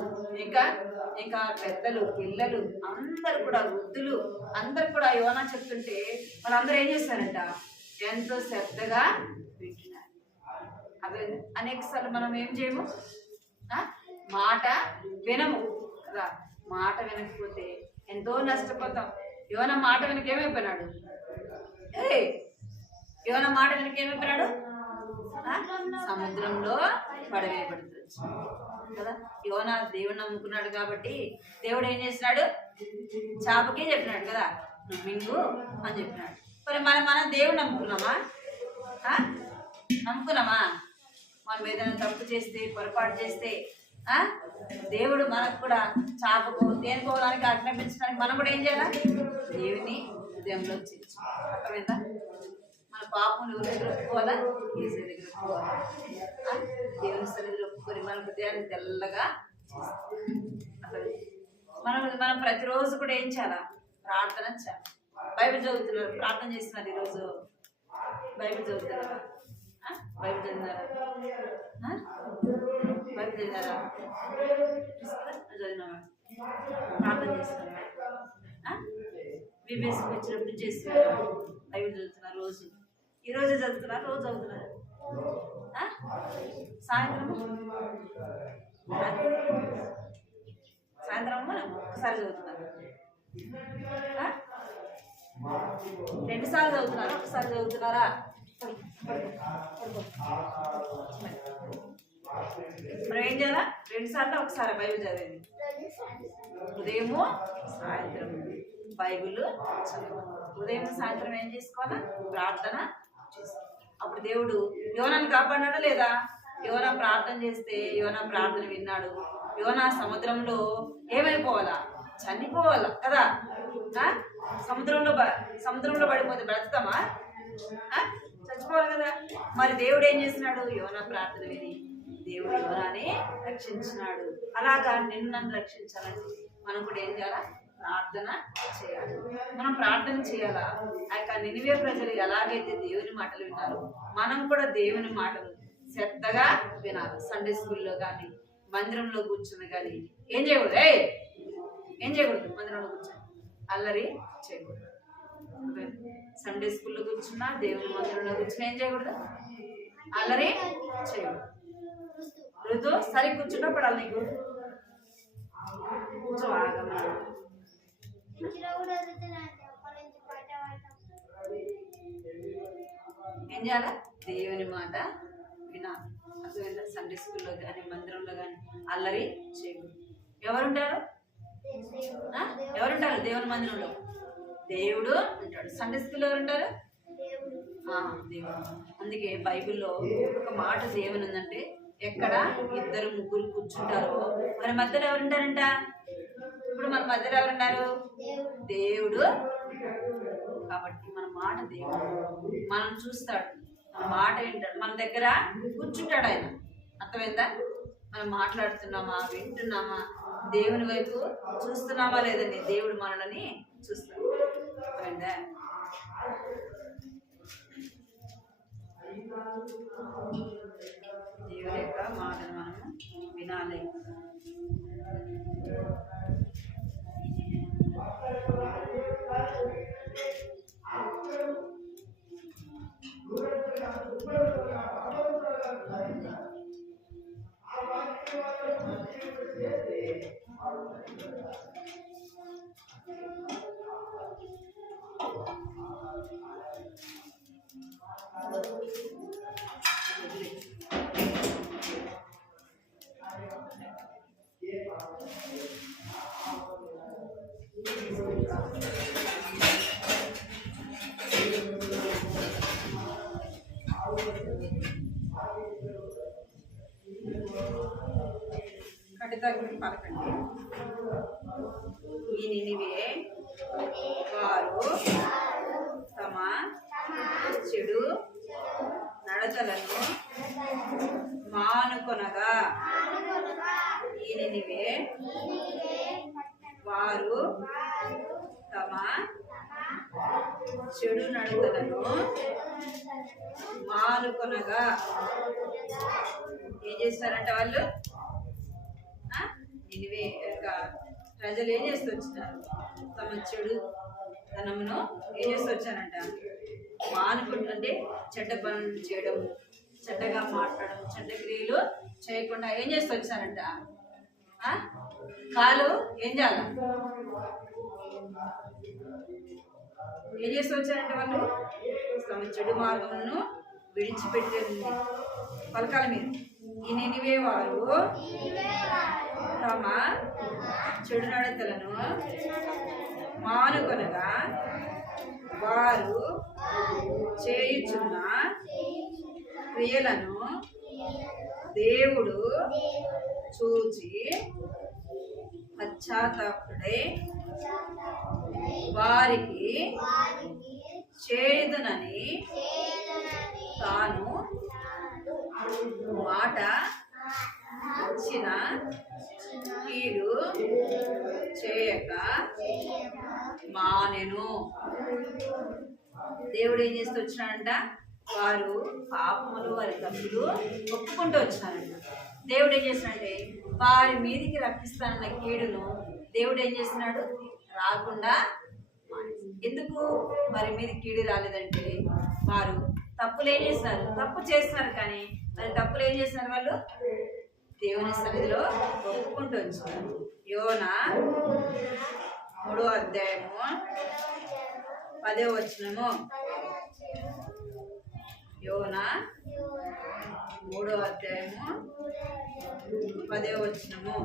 ఇంకా పెద్దలు, పిల్లలు అందరు కూడా, వృద్ధులు అందరు కూడా యోనా చెప్తుంటే వాళ్ళందరూ ఏం చేస్తారంట? ఎంతో శ్రద్ధగా వింటున్నారు. అదే అనేకసార్లు మనం ఏం చేయము, మాట వినము కదా. మాట వినకపోతే ఎంతో నష్టపోతాం. యోనా మాట వెనక ఏమైపోయినాడు? యోనా మాట వెనక ఏమైపోయినాడు? సముద్రంలో పడవేయబడుతుంది కదా. యోనా దేవుడు నమ్ముకున్నాడు కాబట్టి దేవుడు ఏం చేసినాడు? చేపకి చెప్పినాడు కదా, నువ్వు మింగు అని చెప్పినాడు. మరి మనం దేవుడు నమ్ముకున్నామా? మనం ఏదైనా తప్పు చేస్తే, పొరపాటు చేస్తే దేవుడు మనకు కూడా చేపకు దేనికోవడానికి ఆజ్ఞాపించడానికి మనం కూడా ఏం చేయాలి? దేవుని హృదయంలో చేర్చు. అర్థమైందా? మన పాపం ఎవరి దగ్గర ఒప్పుకోవాలా? ఏసే దగ్గర ఒప్పుకోవాలా? దేవుని సన్నిధిలో ఒప్పుకొని మన హృదయాన్ని తెల్లగా మనం ప్రతిరోజు కూడా ఏం చేయాలా? ప్రార్థన చేయాలి. బైబిల్ చదువుతున్నారు, ప్రార్థన చేస్తున్నారు. ఈరోజు బైబిల్ చదువుతున్నారా? బైబిల్ చదివినారా? బైబిల్ చదివినారా? చదివినావా? ప్రార్థన చేస్తున్నారా? బీబీఎస్ వచ్చినప్పుడు చేస్తున్నారా? బైబిల్ చదువుతున్నారు రోజు? ఈరోజు చదువుతున్నారు? రోజు చదువుతున్నారు? సాయంత్రం ఒకసారి చదువుతున్నారు? 2 సార్లు చదువుతున్నారా? ఒకసారి చదువుతున్నారా? మనం ఏం చేయాలా? 2 సార్లు ఒకసారి బైబిల్ చదివేది. ఉదయము సాయంత్రం బైబిల్ చదవాలి. ఉదయం సాయంత్రం ఏం చేసుకోవాలా? ప్రార్థన చేసుకోవాలి. అప్పుడు దేవుడు యోనాను కాపాడినాడా లేదా? యోనా ప్రార్థన చేస్తే యోనా ప్రార్థన విన్నాడు. యోనా సముద్రంలో ఏమైపోవాలా? చనిపోవాలా కదా. సముద్రంలో పడిపోతే బ్రతుకుతామా? చచ్చిపోవాలి కదా. మరి దేవుడు ఏం చేసినాడు? యోనా ప్రార్థన విని దేవుడు యోనాని రక్షించినాడు. అలాగా నిన్ను నన్ను రక్షించాలంటే మనం కూడా ఏం చేయాలా? ప్రార్థన చేయాలి. మనం ప్రార్థన చేయాలా? ఆ యొక్క నినివే ప్రజలు ఎలాగైతే దేవుని మాటలు విన్నారు, మనం కూడా దేవుని మాటలు శ్రద్ధగా వినాలి. సండే స్కూల్లో కానీ, మందిరంలో కూర్చుని కానీ ఏం చేయకూడదు? ఏం చేయకూడదు? మందిరంలో కూర్చొని అల్లరి చేయకూడదు. సండే స్కూల్లో కూర్చున్నా, దేవుని మందిరంలో కూర్చుని ఏం చేయకూడదు? అల్లరి చేయకూడదు. ఋతు సరి కూర్చుంటా పడాలి. నీకు కూర్చోవాగా ఏం చేయాలా? దేవుని మాట అర్థమైందా? సండే స్కూల్లో కానీ మందిరంలో కానీ అల్లరి చేయకూడదు. ఎవరుంటారు? ఎవరుంటారు దేవుని మందిరంలో? దేవుడు ఉంటాడు. సండే స్కూల్లో ఎవరుంటారు? దేవుడు. అందుకే బైబిల్లో ఒక మాట దేవుని ఉందంటే, ఎక్కడ 2-3 కూర్చుంటారో మన మధ్యలో ఎవరుంటారంట? ఇప్పుడు మన మధ్యలో ఎవరున్నారు? దేవుడు. కాబట్టి మన మాట దేవుడు మనం చూస్తాడు, మన మాట వింటాడు, మన దగ్గర కూర్చుంటాడు ఆయన. అర్థమైందా? మనం మాట్లాడుతున్నామా, వింటున్నామా, దేవుని వైపు చూస్తున్నామా లేదండి? దేవుడు మనల్ని చూస్తాడు. అర్థమైందా? దేవుడి యొక్క మాటను మనము వినాలి. కటితగుడి పలకండి. ఈ నినివే వారు తమ చెడు నడతలను మానుకొనగా, ఈ నినివే వారు తమ చెడు నడతలను మానుకొనగా ఏం చేస్తారంట వాళ్ళు? నినివే యొక్క ప్రజలు ఏం చేస్తూ వచ్చినారు? తమ చెడు ధనమును ఏం చేస్తూ వచ్చారంట? మానుకుంటుంటే చెడ్డ పనులు చేయడం, చెడ్డగా మాట్లాడడం, చెడ్డ క్రియలు చేయకుండా ఏం చేస్తూ వచ్చారంట? కాలు ఏం చేయాలి? ఏం చేస్తూ వచ్చారంటే వాళ్ళు తమ చెడు మార్గములను విడిచిపెట్టేది. పలకాల మీరు. ఈ నినివే వారు తమ చెడు నడతలను మానుకొనగా, వారు చేయుచున్న క్రియలను దేవుడు చూచి పశ్చాత్తాపడే వారికి చేయుదునని తాను మాట ఇచ్చిన కీడు చేయక మానెను. దేవుడు ఏం చేస్తూ వచ్చినాడంట? వారు పాపములు, వారి తప్పులు ఒప్పుకుంటూ వచ్చినారంట. దేవుడు ఏం చేస్తున్నాడంటే వారి మీదికి రప్పిస్తానన్న కీడును దేవుడు ఏం చేస్తున్నాడు? రాకుండా. ఎందుకు వారి మీద కీడు రాలేదంటే వారు తప్పులు ఏం చేస్తున్నారు? తప్పు చేస్తున్నారు, కానీ మరి తప్పులు ఏం చేస్తున్నారు? వాళ్ళు దేవుని సన్నిధిలో ఒప్పుకుంటూ వచ్చారు. యోనా 3వ అధ్యాయము 10వ వచనము. యోనా 3వ అధ్యాయము 10వ వచనము.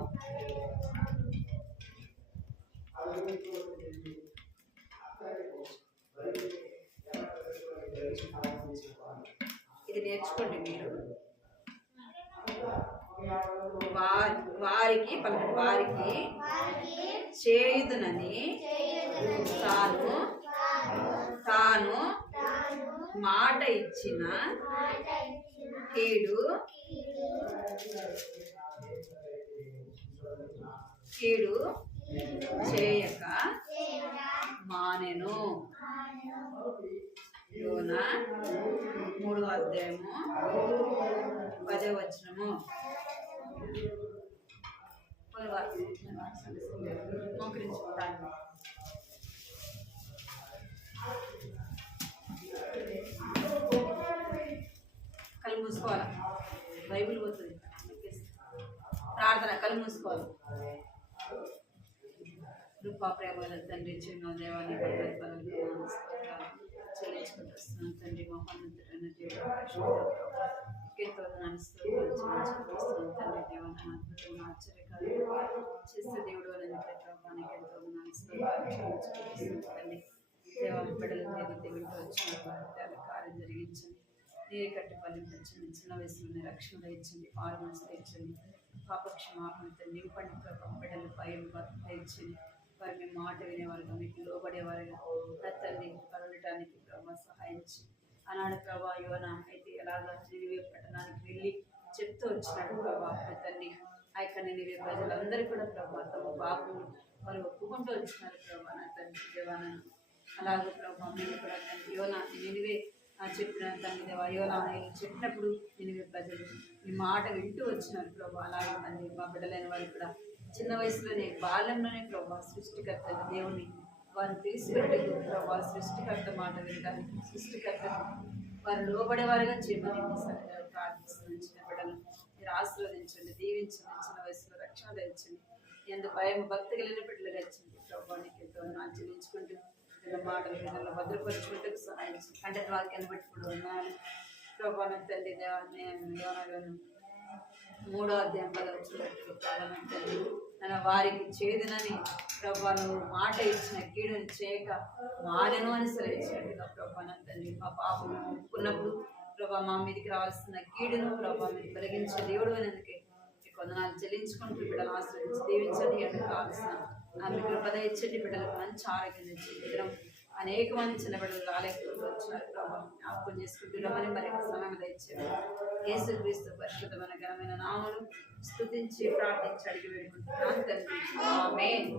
ఇది నేర్చుకోండి మీరు. వారికి చేయుదునని తాను మాట ఇచ్చిన కీడు చేయక మానెను. యోనా 3వ అధ్యాయము 10వ వచనము. మోకరించుకుంటాను. కళ్ళు మూసుకోవాలి. బైబిల్ పోతుంది. ప్రార్థన కళ్ళు మూసుకోవాలి. కృపా ప్రేమల తండ్రి, చిన్న దేవాన్ని చెల్లించుకుంటూ వస్తున్నాను తండ్రి. మహోన్నతుడైన దేవుడు, నీకే స్తోత్రాలు తండ్రి దేవ అద్భుతంగా ఆశ్చర్యకార్యం చేస్తే దేవుడు నీకే ప్రభావ నీకే స్తోత్రాలు తండ్రి దేవ బిడ్డలు ఏదైతే వింటూ వచ్చిన కార్యం జరిగించండి. నీరే కట్టి ఫలించండి. చిన్న వయసులోనే రక్షణ ఇచ్చండి. పాలు మనసు తెచ్చండి. పాపక్షమాపణ నింపండి ప్రభావ బిడ్డలు భయం తెచ్చండి. వారి మీ మాట వినేవారుగా మీకు లోబడేవారుగా తండ్రి కలవటానికి ప్రభావ సహాయించి ఆనాడు ప్రభా యోన అయితే ఎలాగా నినివే పట్టణానికి వెళ్ళి చెప్తూ వచ్చినాడు ప్రభా తండ్రి ఆ యొక్క నినివే ప్రజలందరూ కూడా ప్రభా తమ పాపం వారు ఒప్పుకుంటూ వచ్చినారు ప్రభా నా తండ్రి దేవాన అలాగే ప్రభా మేము కూడా తండ్రి యోన నినివే చెప్పిన తండ్రి దేవా యోన చెప్పినప్పుడు నినివే ప్రజలు ఈ మాట వింటూ వచ్చినారు ప్రభా అలాగే తండ్రి మా బిడ్డలైన వారు కూడా చిన్న వయసులోనే బాల్యంలోనే ప్రభా సృష్టికర్త దేవుని వారు తీసుకున్నట్టు ప్రభా సృష్టికర్త మాట వినడానికి సృష్టికర్త వారు లోబడేవారుగా చేయమని ప్రార్థిస్తున్నాను. చిన్న బిడ్డలు మీరు ఆశీర్వదించండి, దీవించండి. చిన్న వయసులో రక్షణ తెచ్చండి. ఎందుకు భయం భక్తి కలిగిన బిడ్డలు తెచ్చండి ప్రభా నీకు ఎంతో ఆచరించుకుంటూ మాటలు విధాలు భద్రపరుచుకుంటూ సహాయం అంటే వాక్యాన్ని పెట్టుకుంటూ ఉన్నాను ప్రభా తండ్రి దేవాలయం 3వ అధ్యాయం 10వ వచనం నన్ను వారికి చేదునని ప్రభా నువ్వు మాట ఇచ్చిన కీడుని చేయక మానను అని సెలవిచ్చినట్టుగా ప్రభా తండ్రి మా పాపం ఒప్పుకున్నప్పుడు ప్రభా మా మీదకి రావాల్సిన కీడును ప్రభా మీరు తొలగించే దేవుడు అనేందుకే కొందనాలు చెల్లించుకుంటూ బిడ్డలు ఆశ్రయించి దీవించండి. ఎందుకు కావాల్సిన ఆమె కృపద ఇచ్చండి. బిడ్డలకు మంచి ఆరోగ్యం ఇచ్చి ఇద్దరం అనేక మంది చిన్న బిడ్డలు రాలేకపోతూ వచ్చినారు ప్రభా జ్ఞాపకం చేసుకుంటున్నామని మరి సమయం ఇచ్చారు. యేసుక్రీస్తు పరిశుద్ధమైన ఘనమైన నామములు స్తుతించి ప్రార్థించి అడిగి వేడుకుంటున్నాను తండ్రి. ఆమేన్.